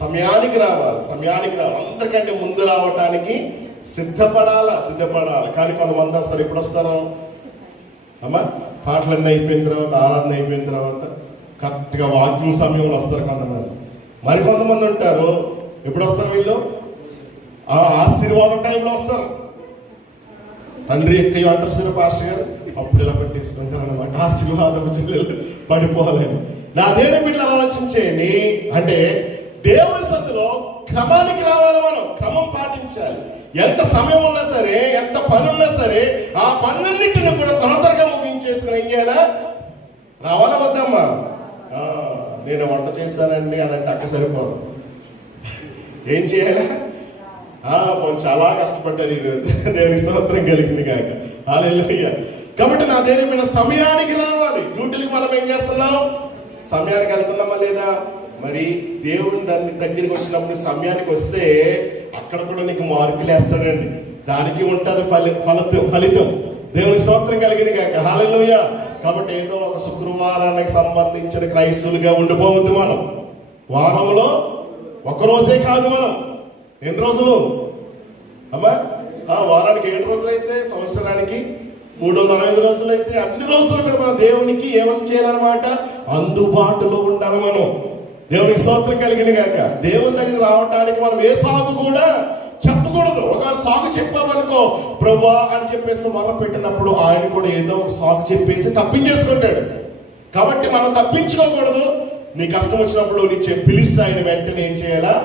సమయానికి రావాలి. అందరికంటే ముందు రావటానికి సిద్ధపడాలా. కానీ కొంతమంది వస్తారు. ఎప్పుడు వస్తారో అమ్మా, పాటలన్నీ అయిపోయిన తర్వాత, ఆరాధన అయిపోయిన తర్వాత కరెక్ట్గా వాకింగ్ సమయంలో వస్తారు కొంతమంది. మరికొంతమంది ఉంటారు, ఎప్పుడు వస్తారు వీళ్ళు? ఆశీర్వాదం టైంలో వస్తారు. తండ్రి ఎక్కువ అంటారు పాస్టర్ గారు, అప్పుడు ఇలా పెట్టేసుకుంటారు అనమాట. ఆశీర్వాదం చెల్లెలు పడిపోవాలని. నా దేవుని బిడ్డలు ఆలోచించేయండి. అంటే దేవుని సందులో క్రమానికి రావాలి. మనం క్రమం పాటించాలి. ఎంత సమయం ఉన్నా సరే, ఎంత పని ఉన్నా సరే, ఆ పనులన్నింటినీ కూడా త్వరగా ముగించేసుకుని ఏం చేయాలా? రావాలా వద్దమ్మా? నేను వంట చేశానండి అని అంటే అక్క సరిపోదు. ఏం చేయాలా? చాలా కష్టపడ్డారు ఈరోజు. దేవుని స్తోత్రం కలిగింది కాక. హల్లెలూయా. కాబట్టి నా దేవుని మీద సమయానికి రావాలి. డ్యూటీలకు మనం ఏం చేస్తున్నాం? సమయానికి వెళ్తున్నామా లేదా? మరి దేవుని దాని దగ్గరికి వచ్చినప్పుడు సమయానికి వస్తే అక్కడ కూడా నీకు మార్కులు వేస్తాడండి. దానికి ఉంటుంది ఫలితం. దేవుని స్తోత్రం కలిగింది కాక. హల్లెలూయా. కాబట్టి ఏదో ఒక శుక్రవారానికి సంబంధించిన క్రైస్తవులుగా ఉండిపోవద్దు మనం. వారంలో ఒక్కరోజే కాదు, మనం ఎన్ని రోజులు అమ్మా? వారానికి 7 రోజులు అయితే, సంవత్సరానికి 365 రోజులు అయితే, అన్ని రోజులు కూడా మన దేవునికి ఏమని చేయాలన్నమాట? అందుబాటులో ఉండాలి మనం. దేవుని స్తోత్రం కలిగిన గాక. దేవుని దగ్గర రావటానికి మనం ఏ సాగు కూడా చెప్పకూడదు. ఒకవేళ సాగు చెప్పామనుకో, ప్రభువా అని చెప్పేసి మొదలు పెట్టినప్పుడు ఆయన కూడా ఏదో ఒక సాగు చెప్పేసి తప్పించేసుకుంటాడు. కాబట్టి మనం తప్పించుకోకూడదు. నీ కష్టం వచ్చినప్పుడు నీ పిలిస్తే ఆయన వెంటనే ఏం చేయాలా?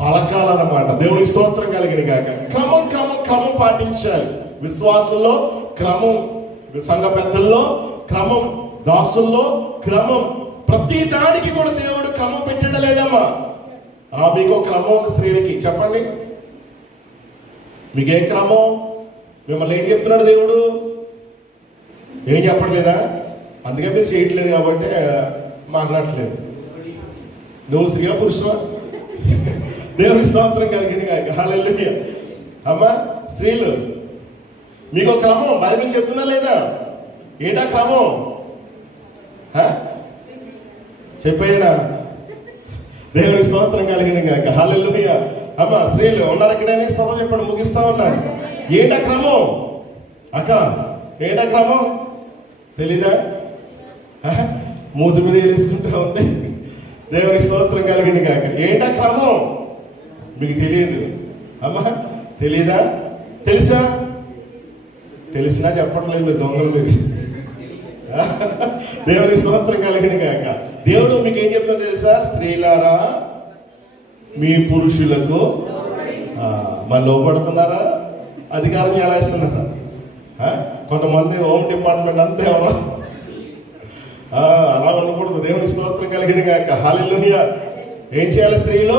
పలకాలన్నమాట. దేవుని స్తోత్రం కలిగిన గాక. క్రమం పాటించాలి. విశ్వాసుల్లో క్రమం, సంఘ పెద్దల్లో క్రమం, దాసుల్లో క్రమం. ప్రతి దానికి కూడా దేవుడు క్రమం పెట్టడం లేదమ్మా. మీకు క్రమం ఉంది. స్త్రీలకి చెప్పండి, మీకే క్రమం? మిమ్మల్ని ఏం చెప్తున్నాడు దేవుడు? ఏం చెప్పట్లేదా? అందుకే మీరు చేయట్లేదు కాబట్టి మాట్లాడట్లేదు. నువ్వు స్త్రీగా పురుషువా? దేవుని స్తోత్రం కలిగింది కాక. హల్లెలూయా. అమ్మా స్త్రీలు, మీకు క్రమం బైబిల్ చెప్తున్నా లేదా? ఏంటా క్రమం? చెప్పేనా? దేవుని స్తోత్రం కలిగిన కాక. హల్లెలూయా. అమ్మా స్త్రీలు ఉన్నారు ఎక్కడైనా? స్తోత్రం చెప్పండి, ముగిస్తా ఉన్నాను. ఏంటా క్రమం? అక్క ఏంటా క్రమం? తెలీదా? మూతి మీద వేసుకుంటా ఉంది. దేవుని స్తోత్రం కలిగిన కాక. ఏంటా క్రమం? మీకు తెలియదు అమ్మా? తెలీదా? తెలుసా? తెలిసినా చెప్పట్లేదు మీరు దొంగలు. మీరు దేవుని స్తోత్రం కలిగిన కాక. దేవుడు మీకు ఏం చెప్తున్నా తెలుసా? స్త్రీలారా మీ పురుషులకు మరి లోపడుతున్నారా? అధికారం ఎలా ఇస్తున్నారా? కొంతమంది హోమ్ డిపార్ట్మెంట్ అంతా ఎవరో అలా ఉండకూడదు. దేవుని స్తోత్రం కలిగిన కాక. హల్లెలూయా. ఏం చేయాలి? స్త్రీలు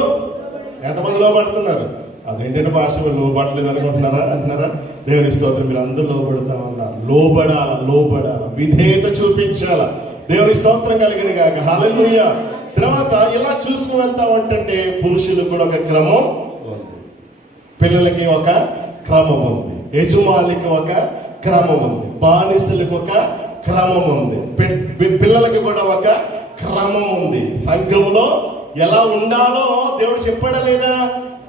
ఎంతమంది లోపడుతున్నారు? అదేంటంటే భాష లోపడలేదు అనుకుంటున్నారా? అంటున్నారా? దేవుని స్తోత్రం, మీరు అందరూ లోపడుతా ఉన్నారు. లోబడాల, విధేయత చూపించాల. దేవుని స్తోత్రం కలిగిన కాక. హల్లెలూయా. తర్వాత ఇలా చూసుకుని వెళ్తామంటే పురుషులకు కూడా ఒక క్రమం ఉంది, పిల్లలకి ఒక క్రమం ఉంది, యజమానికి ఒక క్రమం ఉంది, బానిసలకు ఒక క్రమం ఉంది, పిల్లలకి కూడా ఒక క్రమం ఉంది. సంఘంలో ఎలా ఉండాలో దేవుడు చెప్పాడా లేదా?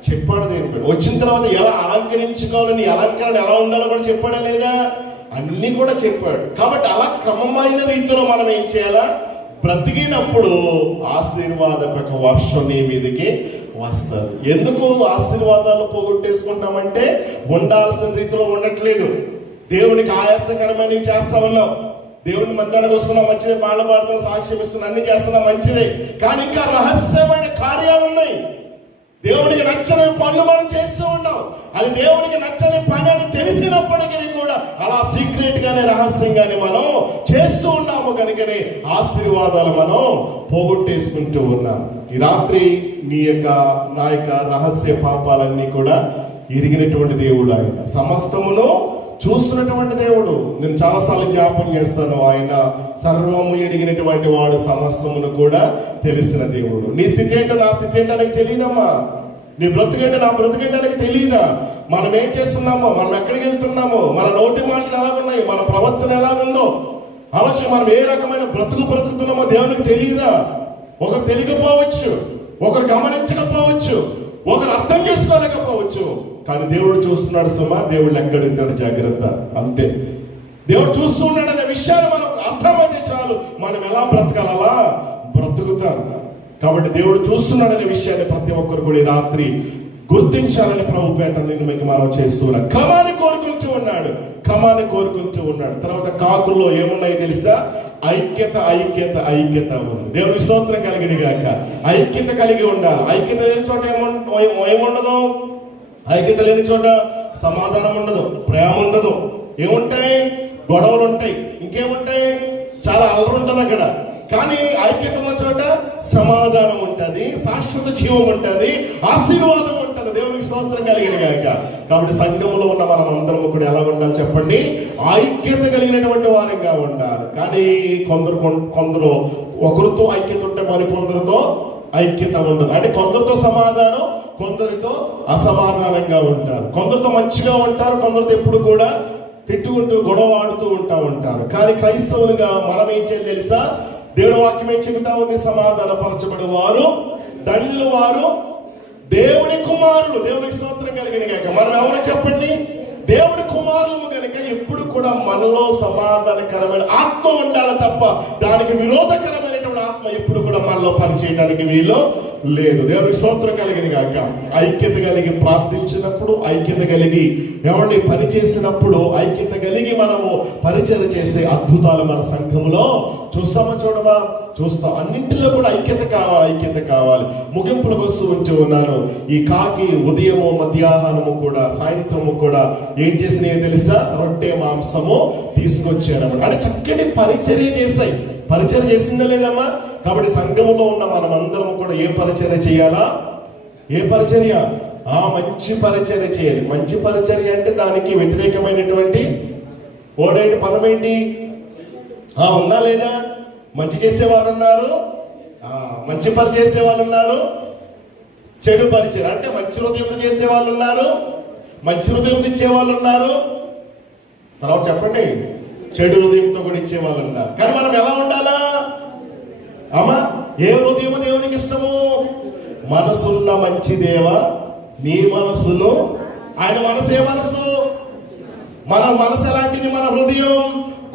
చెప్పాడు. దేవుడు వచ్చిన తర్వాత ఎలా అలంకరించుకోవాలని, అలంకరణ ఎలా ఉండాలో కూడా చెప్పాడా లేదా? అన్ని కూడా చెప్పాడు. కాబట్టి అలా క్రమమైన రీతిలో మనం ఏం చేయాలా? బ్రతికినప్పుడు ఆశీర్వాదక వర్షం నీ మీదకి వస్తారు. ఎందుకు ఆశీర్వాదాలు పోగొట్టేసుకుంటామంటే ఉండాల్సిన రీతిలో ఉండట్లేదు. దేవునికి ఆయాసకరమైన చేస్తా ఉన్నాం. దేవుని మందిరానికి వస్తున్నాం, మంచిదే. పాటలు పాడుతున్నాం, సాక్ష్యం ఇస్తున్నాం, అన్ని చేస్తున్నాం, మంచిదే. కానీ ఇంకా రహస్యమైన కార్యాలు ఉన్నాయి. దేవునికి నచ్చని పనులు మనం చేస్తూ ఉన్నాం. అది దేవునికి నచ్చని పని అని తెలిసినప్పటికీ కూడా అలా సీక్రెట్ గానే, రహస్యంగానే మనం చేస్తూ ఉన్నాము. కనుకనే ఆశీర్వాదాలు మనం పోగొట్టేసుకుంటూ ఉన్నాం. ఈ రాత్రి నా యొక్క రహస్య పాపాలన్నీ కూడా ఎరిగినటువంటి దేవుడు ఆయన. సమస్తమును చూస్తున్నటువంటి దేవుడు. నేను చాలాసార్లు జ్ఞాపకం చేస్తాను, ఆయన సర్వము ఎరిగినటువంటి వాడు, సమస్తమును కూడా తెలిసిన దేవుడు. నీ స్థితి ఏంటో నా స్థితి ఏంటో నాకు తెలియదమ్మా. నీ బ్రతుకేంటో నా బ్రతుకేంటో నాకు తెలియదా? మనం ఏం చేస్తున్నామో, మనం ఎక్కడికి వెళ్తున్నామో, మన నోటి మాటలు ఎలా ఉన్నాయి, మన ప్రవర్తన ఎలా ఉందో ఆలోచన. మనం ఏ రకమైన బ్రతుకుతున్నామో దేవునికి తెలియదా? ఒకరు తెలియకపోవచ్చు, ఒకరు గమనించకపోవచ్చు, ఒకరు అర్థం చేసుకోలేకపోవచ్చు. కానీ దేవుడు చూస్తున్నాడు సుమా, దేవుడు ఎక్కడుంటాడు, జాగ్రత్త. అంతే, దేవుడు చూస్తూ ఉన్నాడు అనే విషయాన్ని మనం అర్థమైతే చాలు, మనం ఎలా బ్రతకాలి అలా బ్రతుకుతాం. కాబట్టి దేవుడు చూస్తున్నాడు అనే విషయాన్ని ప్రతి ఒక్కరు కూడా రాత్రి గుర్తించాలని ప్రభు పేట నేను మీకు మనం చేస్తున్నాం. క్రమాన్ని కోరుకుంటూ ఉన్నాడు, క్రమాన్ని కోరుకుంటూ ఉన్నాడు. తర్వాత కాకుల్లో ఏమున్నాయి తెలుసా? ఐక్యత, ఐక్యత, ఐక్యత ఉంది. దేవుని స్తోత్రం కలిగిన గాక. ఐక్యత కలిగి ఉండాలి. ఐక్యత లేని చోట ఏముండదు? ఐక్యత లేని చోట సమాధానం ఉండదు, ప్రేమ ఉండదు. ఏముంటాయి? గొడవలు ఉంటాయి, ఇంకేముంటాయి? చాలా అల్లరి ఉంటుంది అక్కడ. కానీ ఐక్యత ఉన్న చోట సమాధానం ఉంటుంది, శాశ్వత జీవం ఉంటుంది, ఆశీర్వాదం ఉంటుంది. దేవునికి స్తోత్రం కలిగిన గాక. కాబట్టి సంఘంలో ఉన్న మనం అందరం కూడా ఎలా ఉండాలి చెప్పండి? ఐక్యత కలిగినటువంటి వారంగా ఉండాలి. కానీ కొందరు ఒకరితో ఐక్యత ఉంటే మరి కొందరితో ఐక్యత ఉండదు. అంటే కొందరితో సమాధానం, కొందరితో అసమాధానంగా ఉంటారు. కొందరితో మంచిగా ఉంటారు, కొందరితో ఎప్పుడు కూడా తిట్టుకుంటూ గొడవ ఆడుతూ ఉంటారు. కానీ క్రైస్తవులుగా మనం ఏం చేయాలి తెలుసా? దేవుడి వాక్యం ఏం చెబుతా ఉంది? సమాధానపరచబడి వారు ధన్యులు, వారు దేవుడి కుమారులు. దేవునికి స్తోత్రం కలిగిన గాక. మనం ఎవరు చెప్పండి? దేవుడి కుమారులు కనుక ఎప్పుడు కూడా మనలో సమాధానకరమైన ఆత్మ ఉండాలి తప్ప దానికి విరోధకరమైనటువంటి ఆత్మ ఎప్పుడు కూడా మనలో పనిచేయడానికి వీలు లేదు. దేవునికి స్తోత్రం కలిగిన గాక. ఐక్యత కలిగి ప్రార్థించినప్పుడు, ఐక్యత కలిగి ఎవరిని పని చేసినప్పుడు, ఐక్యత కలిగి మనము పరిచయం చేసే అద్భుతాలు మన సంఘములో చూస్తామా? చూడమా? చూస్తాం. అన్నింటిలో కూడా ఐక్యత కావాలి, ఐక్యత కావాలి. ముగింపులకు వస్తూ ఉన్నాను. ఈ కాకి ఉదయము, మధ్యాహ్నము కూడా, సాయంత్రము కూడా ఏం చేసినాయో తెలుసా? రొట్టె మాంసము తీసుకొచ్చారు. అంటే చక్కటి పరిచర్య చేశాయి. పరిచర్య చేసిందా లేదమ్మా? కాబట్టి సంఘములో ఉన్న మనమందరం కూడా ఏ పరిచర్య చేయాలా? ఏ పరిచర్య? మంచి పరిచర్య చేయాలి. మంచి పరిచర్య అంటే దానికి వ్యతిరేకమైనటువంటి ఓడేంటి పదం ఏంటి? ఉందా లేదా? మంచి చేసేవారు ఉన్నారు, మంచి పని చేసేవాళ్ళు ఉన్నారు, చెడు పరిచయం అంటే మంచి హృదయం చేసే వాళ్ళు ఉన్నారు, మంచి హృదయం ఇచ్చే వాళ్ళు ఉన్నారు. తర్వాత చెప్పండి, చెడు హృదయంతో కూడా ఇచ్చే వాళ్ళు ఉన్నారు. కానీ మనం ఎలా ఉండాలా? ఏ హృదయము దేవునికి ఇష్టము? మనసున్న మంచి దేవ నీ మనసును. ఆయన మనసు ఏ మనసు? మన మనసు ఎలాంటిది? మన హృదయం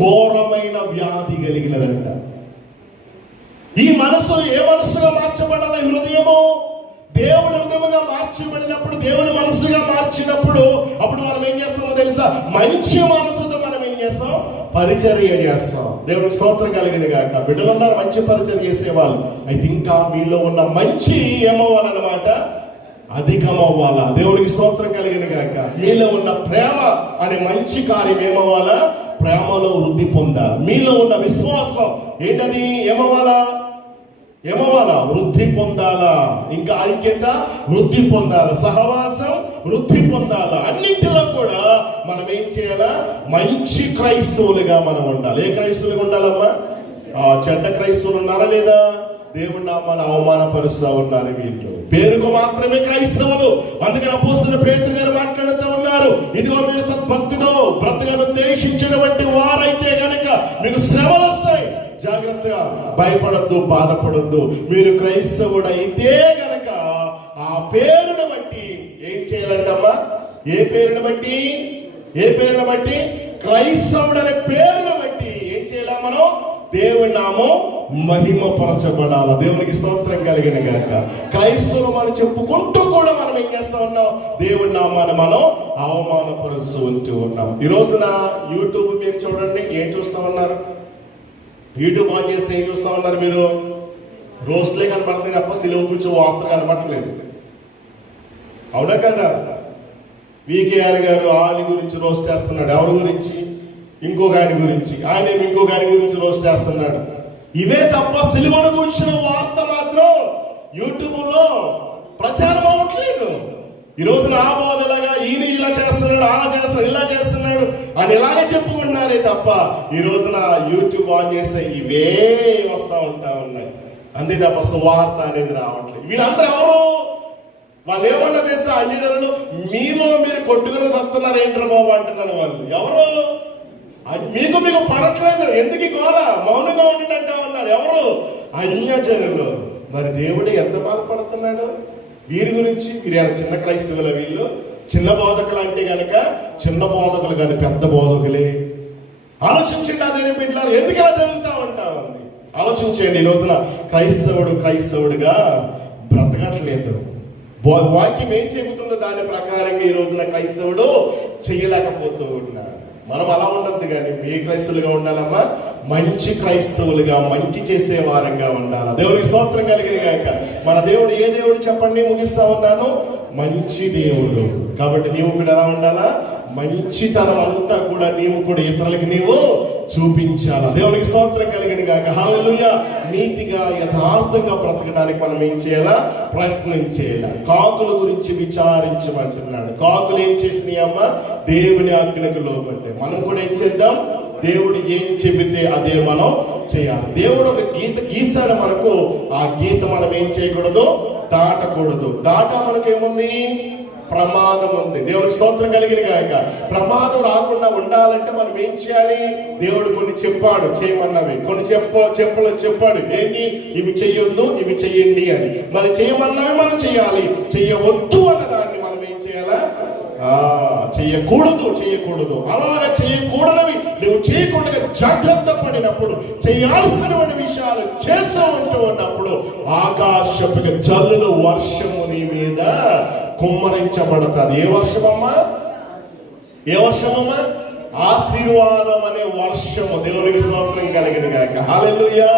ఘోరమైన వ్యాధి కలిగినదంట. ఈ మనసు ఏ మనసుగా మార్చబడాలి? హృదయము దేవుడి హృదయముగా మార్చబడినప్పుడు, దేవుడి మనసుగా మార్చినప్పుడు అప్పుడు మనం ఏం చేస్తామో తెలుసా? మంచి మనసుతో మనం ఏం చేస్తాం? పరిచర్య చేస్తాం. దేవుడికి స్తోత్రం కలిగిన గాక. బిడ్డలు ఉన్నారు మంచి పరిచర్య చేసేవాళ్ళు. అయితే ఇంకా మీలో ఉన్న మంచి ఏమవ్వాలన్నమాట? అధికమవ్వాలా? దేవుడికి స్తోత్రం కలిగిన గాక. మీలో ఉన్న ప్రేమ అనే మంచి కార్యం ఏమవ్వాలా? ప్రేమలో వృద్ధి పొందాలి. మీలో ఉన్న విశ్వాసం ఏంటది? ఏమవ్వాలా? వృద్ధి పొందాలా. ఇంకా ఐక్యత వృద్ధి పొందాలా, సహవాసం వృద్ధి పొందాలా. అన్నింటిలో కూడా మనం ఏం చేయాలా? మంచి క్రైస్తవులుగా మనం ఉండాలి. ఏ క్రైస్తవులుగా ఉండాలమ్మా? చెడ్డ క్రైస్తవులు ఉన్నారా లేదా? దేవుడి నామాన్ని అవమానపరుస్తూ ఉన్నారు వీళ్ళు. పేరుకు మాత్రమే క్రైస్తవులు. అందుకని అపోస్తలుడు పేతురు గారు మాట్లాడుతూ ఉన్నారు, ఇదిగో మీరు సద్భక్తితో బ్రతకను ఉద్దేశించినటువంటి వారైతే గనక మీకు శ్రమలు వస్తాయి, జాగ్రత్తగా భయపడద్దు, బాధపడద్దు. మీరు క్రైస్తవుడు అయితే గనక ఆ పేరును బట్టి ఏం చేయాలంటమ్మా? ఏ పేరును బట్టి? క్రైస్తవుడు అనే పేరును బట్టి ఏం చేయాలా? మనం దేవుని నామం మహిమపరచబడాల. దేవునికి స్తోత్రం కలిగిన గాక. క్రైస్తవులు మనం చెప్పుకుంటూ కూడా మనం ఏం చేస్తా ఉన్నాం? దేవుని నామాన్ని మనం అవమానపరుస్తూ ఉన్నాం. ఈ రోజున యూట్యూబ్ మీరు చూడండి, ఏం చూస్తా ఉన్నారు? యూట్యూబ్ ఆన్ చేస్తే ఏం చూస్తా ఉన్నారు మీరు? రోస్ట్లే కనపడుతుంది తప్ప సిలువ గురించి వార్త కనపడట్లేదు. అవునా కదా? వికేఆర్ గారు ఆయన గురించి రోస్ట్ చేస్తున్నాడు. ఎవరి గురించి? ఇంకొక ఆయన గురించి. ఆయన ఇంకొక ఆయన గురించి రోస్ట్ చేస్తున్నాడు. ఇవే తప్ప సిలువను గురించిన వార్త మాత్రం యూట్యూబ్ లో ప్రచారం అవ్వట్లేదు. ఈ రోజున ఆ బోధలాగా ఈయన ఇలా చేస్తున్నాడు, అలా చేస్తున్నాడు, ఇలా చేస్తున్నాడు అని ఇలాగే చెప్పుకుంటున్నారే తప్ప ఈ రోజున యూట్యూబ్ ఆన్ చేస్తే ఇవే వస్తూ ఉంటా ఉన్నాయి. అంతే తప్ప సువార్త అనేది రావట్లేదు. వీళ్ళందరూ ఎవరు? వాళ్ళు ఏమన్నా తెలుసా, అన్ని జనులు మీలో మీరు కొట్టుకుని వస్తున్నారు ఏంటారు బాబు అంటున్నారు వాళ్ళు. ఎవరు? మీకు మీకు పడట్లేదు, ఎందుకు ఈ గోల, మౌనంగా ఉండండి అంటా ఉన్నారు. ఎవరు? అన్యజనులు. మరి దేవుడు ఎంత బాధపడుతున్నాడు వీరి గురించి. వీరు చిన్న క్రైస్తవుల, వీళ్ళు చిన్న బోధకులు అంటే గనక చిన్న బోధకులు కాదు, పెద్ద బోధకులే. ఆలోచించండి, అదే బిడ్డలు ఎందుకు ఇలా జరుగుతూ ఉంటామండి. ఆలోచించండి. ఈ రోజున క్రైస్తవుడుగా బ్రతకట్లేదు. వాక్యం ఏం చెబుతుందో దాని ప్రకారంగా ఈ రోజున క్రైస్తవుడు చేయలేకపోతూ ఉన్నాడు. మనం అలా ఉండద్దు, కానీ ఏ క్రైస్తవులుగా ఉండాలమ్మా? మంచి క్రైస్తవులుగా, మంచి చేసే వారంగా ఉండాలి. దేవునికి స్తోత్రం కలిగిన గాక. మన దేవుడు ఏ దేవుడు చెప్పండి, ముగిస్తా ఉన్నాను, మంచి దేవుడు. కాబట్టి నీవు కూడా ఎలా ఉండాలా? మంచితనం అంతా కూడా నీవు కూడా ఇతరులకి నీవు చూపించాలి. దేవునికి స్తోత్రం కలిగిన గాక. హల్లెలూయా. నీతిగా యథార్థంగా బ్రతకడానికి మనం ఏం చేయాలా? ప్రయత్నం చేయాలి. కాకుల గురించి విచారించమంటున్నాడు. కాకులు ఏం చేసినాయి అమ్మ? దేవుని ఆజ్ఞకు లోబడ్డాయి. మనం కూడా ఏం చేద్దాం? దేవుడు ఏం చెబితే అదే మనం చేయాలి. దేవుడు ఒక గీత గీసాడు మనకు, ఆ గీత మనం ఏం చేయకూడదు? దాటకూడదు. మనకేముంది? ప్రమాదం ఉంది. దేవునికి స్తోత్రం కలిగిన గాక. ప్రమాదం రాకుండా ఉండాలంటే మనం ఏం చేయాలి? దేవుడు కొన్ని చెప్పాడు చేయమన్నవి, కొన్ని చెప్పాడు ఏంటి? ఇవి చెయ్యొద్దు, ఇవి చెయ్యండి అని. మరి చేయమన్నవి మనం చేయాలి, చెయ్యవద్దు అన్న దాన్ని మనం ఏం చేయాలా? చెయ్యకూడదు. అలాగే చేయకూడనివి నువ్వు చేయకుండా జాగ్రత్త పడినప్పుడు, చేయాల్సినటువంటి విషయాలు చేస్తూ ఉన్నప్పుడు ఆకాశపు జల్లులు వర్షము నీ మీద కుమ్మరించబడతాది. ఏ వర్షమమ్మా? ఆశీర్వాదం అనే వర్షము. దేవునికి స్తోత్రం కలిగిన గాక. హల్లెలూయా.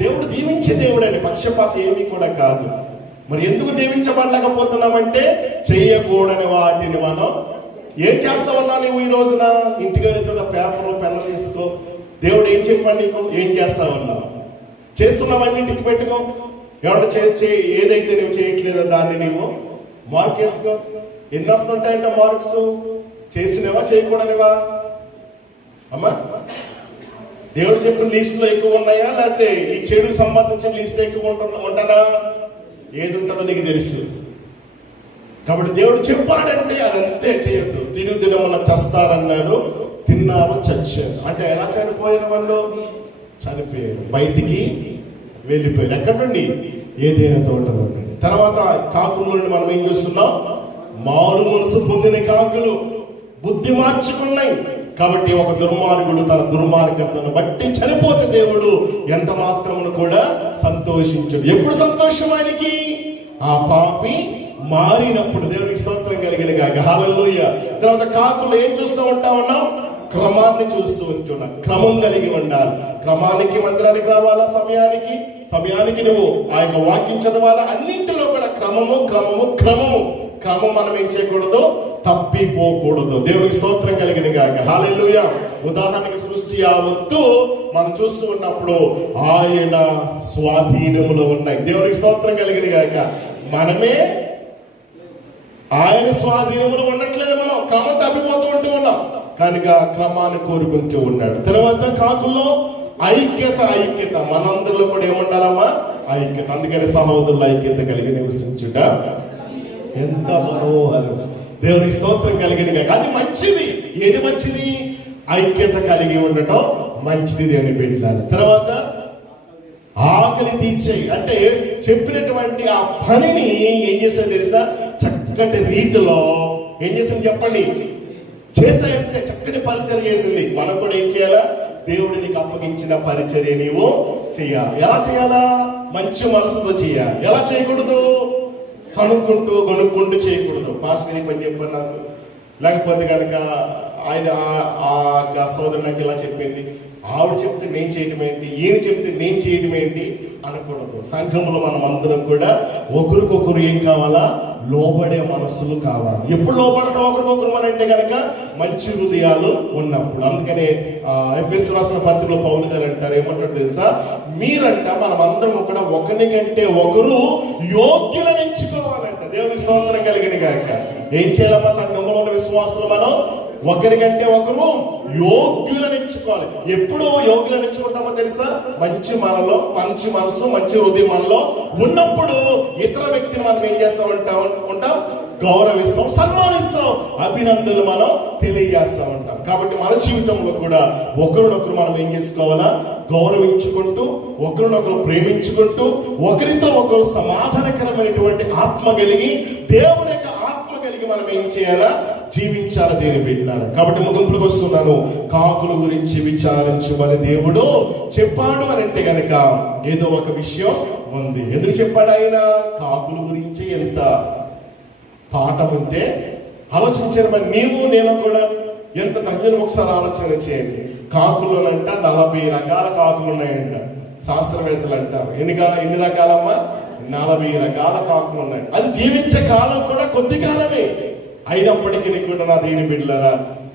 దేవుడు దీవించే దేవుడు అండి, పక్షపాతం ఏమీ కూడా కాదు. మరి ఎందుకు దీవించబడలేకపోతున్నామంటే చేయకూడని వాటిని మనం ఏం చేస్తా ఉన్నా. నువ్వు ఈ రోజున ఇంటికి వెళ్తున్న పేపర్ పెన్ను తీసుకో, దేవుడు ఏం చెప్పండి నీకు, ఏం చేస్తా ఉన్నావు? చేస్తున్నావన్నీ టిక్ పెట్టుకో. ఏమన్నా ఏదైతే నువ్వు చేయట్లేదో దాన్ని నీవు మార్క్ వేసుకో. ఎన్ని వస్తుంటాయంట మార్క్స్? చేసినవా, చేయకూడనివా? అమ్మా, దేవుడు చెప్పిన లిస్టులో ఎక్కువ ఉన్నాయా, లేకపోతే ఈ చెడుకు సంబంధించిన లిస్ట్ ఎక్కువ ఉంటుందా? ఏది ఉంటుందో నీకు తెలుసు. కాబట్టి దేవుడు చెప్పాడంటే అదంతే చేయొద్దు. దినమున చస్తారన్నాడు, తిన్నారు, చచ్చారు. అంటే ఎలా చనిపోయిన వాళ్ళు? చనిపోయారు, బయటికి వెళ్ళిపోయారు. ఎక్కడి నుండి? ఏదైనా తోటలో. తర్వాత కాకుల నుండి మనం ఏం చేస్తున్నాం? మారు మనసు పొందిన కాకులు బుద్ధి మార్చుకున్నాయి. కాబట్టి ఒక దుర్మార్గుడు తన దుర్మార్గతను బట్టి చనిపోతే దేవుడు ఎంత మాత్రమును కూడా సంతోషించడు. ఎప్పుడు సంతోషం ఆయనకి? ఆ పాపి మారినప్పుడు. దేవునికి స్తోత్రం కలిగిన గాక. హల్లెలూయా. తర్వాత కాకులు ఏం చూస్తూ ఉన్నాం? క్రమాన్ని చూస్తూ ఉంటున్నాం. క్రమం కలిగి ఉండాలి. క్రమానికి మందిరానికి రావాలా, సమయానికి నువ్వు ఆ యొక్క వాక్యం చదవాలా. అన్నింటిలో కూడా క్రమం మనం ఏం చేయకూడదు? తప్పిపోకూడదు. దేవునికి స్తోత్రం కలిగిన గాక. హల్లెలూయా. ఉదాహరణకి సృష్టి యావత్తు మనం చూస్తూ ఉన్నప్పుడు ఆయన స్వాధీనములో ఉన్నాయి. దేవునికి స్తోత్రం కలిగిన గాక. మనమే ఆయన స్వాధీనములో ఉండట్లేదు. మనం క్రమం తప్పిపోతూ ఉన్నాం కనుక క్రమాన్ని కోరుకుంటూ ఉన్నాడు. తర్వాత కాకుల్లో ఐక్యత. మనందరిలో కూడా ఏముండాలమ్మా? ఐక్యత. అందుకని సహోదరుల ఐక్యత కలిగి నివసించుట ఎంత మనోహరం. దేవునికి స్తోత్రం కలిగిన గాక. అది మంచిది. ఏది మంచిది? ఐక్యత కలిగి ఉండటం మంచిది దేవుని బిడ్డలారా. తర్వాత ఆకలి తీర్చేయి అంటే చెప్పినటువంటి ఆ పనిని ఏం చేశారు తెలుసా? చక్కటి రీతిలో ఏం చేసింది చెప్పండి? చేస్తే చక్కటి పరిచర్య చేసింది. మనం కూడా ఏం చేయాలా? దేవుడికి అప్పగించిన పరిచర్య నీవు చేయాలి. ఎలా చేయాలా? మంచి మనసుతో చేయాలి. ఎలా చేయకూడదు? సనుక్కుంటూ గొనుక్కుంటూ చేయకూడదు. పాస్టర్ పని చెప్పాను నాకు, లేకపోతే కనుక ఆయన ఆ సోదరు నాకు ఇలా చెప్పింది, ఆవిడ చెప్తే నేను చేయటం ఏంటి, ఈయన చెప్తే నేను చేయటం ఏంటి అనకూడదు. సంఘంలో మనం అందరం కూడా ఒకరికొకరు ఏం కావాలా? లోబడే మనస్సులు కావాలి. ఎప్పుడు లోబడతాం ఒకరికొకరు మన అంటే కనుక మంచి హృదయాలు ఉన్నప్పుడు. అందుకనే ఎఫెసీయులకు రాసిన పత్రికలో పౌలు గారు అంటారు, ఏమంటారు తెలుసా? మీరంట మనం అందరం కూడా ఒకరికంటే ఒకరు యోగ్యులను ఎంచుకోవాలంట. దేవుని స్తోత్రం కలిగిన గాక. ఏం చేయాలమ్మా? సంఘంలో ఉన్న విశ్వాసులు మనం ఒకరికంటే ఒకరు యోగ్యులను ఎంచుకోవాలి. ఎప్పుడు యోగ్యులను ఎంచుకుంటామో తెలుసా? మంచి మనసు, మంచి హృదయం మనలో ఉన్నప్పుడు ఇతర వ్యక్తిని మనం ఏం చేస్తాం ఉంటాం, గౌరవిస్తాం, సన్మానిస్తాం, అభినందనలు మనం తెలియజేస్తా ఉంటాం. కాబట్టి మన జీవితంలో కూడా ఒకరినొకరు మనం ఏం చేసుకోవాలా? గౌరవించుకుంటూ, ఒకరినొకరు ప్రేమించుకుంటూ, ఒకరితో ఒకరు సమాధానకరమైనటువంటి ఆత్మ కలిగి, దేవుని యొక్క ఆత్మ కలిగి మనం ఏం చేయాలా? జీవించాలి దేని బిడ్డలారా. కాబట్టి ముగింపులకు వస్తున్నాను. కాకుల గురించి విచారించమని దేవుడు చెప్పాడు అని అంటే గనక ఏదో ఒక విషయం ఉంది. ఎందుకు చెప్పాడు ఆయన? కాకుల గురించి ఎంత పాఠం ఉంటే ఆలోచించారు. మరి నీవు నేను కూడా ఎంత తగ్గిన ఒకసారి ఆలోచన చేయండి. కాకుల్లోనంట 40 రకాల కాకులు ఉన్నాయంట. శాస్త్రవేత్తలు అంటారు. ఎన్ని రకాలమ్మా? 40 రకాల కాకులు ఉన్నాయి. అది జీవించే కాలం కూడా కొద్ది కాలమే. అయినప్పటికీ కూడా నా దేని బిడ్డలారా,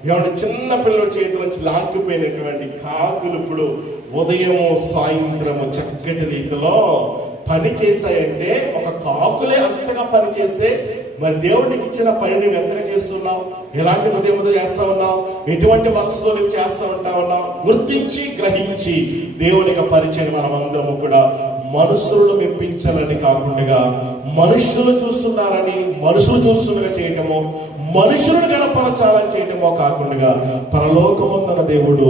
ఏమంటే చిన్న పిల్లల చేతుల నుంచి లాక్కుపోయినటువంటి కాకులు ఇప్పుడు ఉదయము సాయంత్రము చక్కటి రీతిలో పని చేశాయంటే, ఒక కాకులే అంతగా పని చేసే మరి దేవుడికి ఇచ్చిన పని నువ్వు ఎంతగా చేస్తున్నావు? ఎలాంటి ఉదయంతో చేస్తా ఉన్నావు? ఎటువంటి మనసుతో నువ్వు చేస్తా ఉన్నావు? గుర్తించి గ్రహించి దేవుని యొక్క పరిచయం మనం అందరము కూడా మనుషులను మెప్పించాలని కాకుండా, మనుషులు చూస్తున్నారని మనుషులు చూస్తుండగా చేయటము, మనుషులను గణపరచాలని చేయటమో కాకుండా, పరలోకమున్న దేవుడు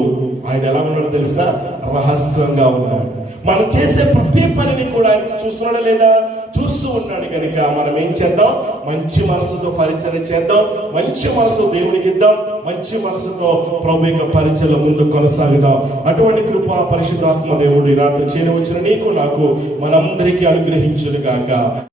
ఆయన ఎలా ఉన్నాడో తెలుసా? రహస్యంగా ఉన్నాడు. మనం చేసే ప్రతి పనిని కూడా ఆయన చూస్తున్నాడా లేదా? చూస్తూ ఉన్నాడు. కనుక మనం ఏం చేద్దాం? మంచి మనసుతో పరిచయం చేద్దాం, మంచి మనసుతో దేవునికి ఇద్దాం, మంచి మనసుతో ప్రభు యొక్క పరిచయం ముందు కొనసాగుదాం. అటువంటి కృపా పరిశుద్ధాత్మ దేవుడు ఈ రాత్రి చేరి వచ్చిన నీకు నాకు మనందరికీ అనుగ్రహించును గాక.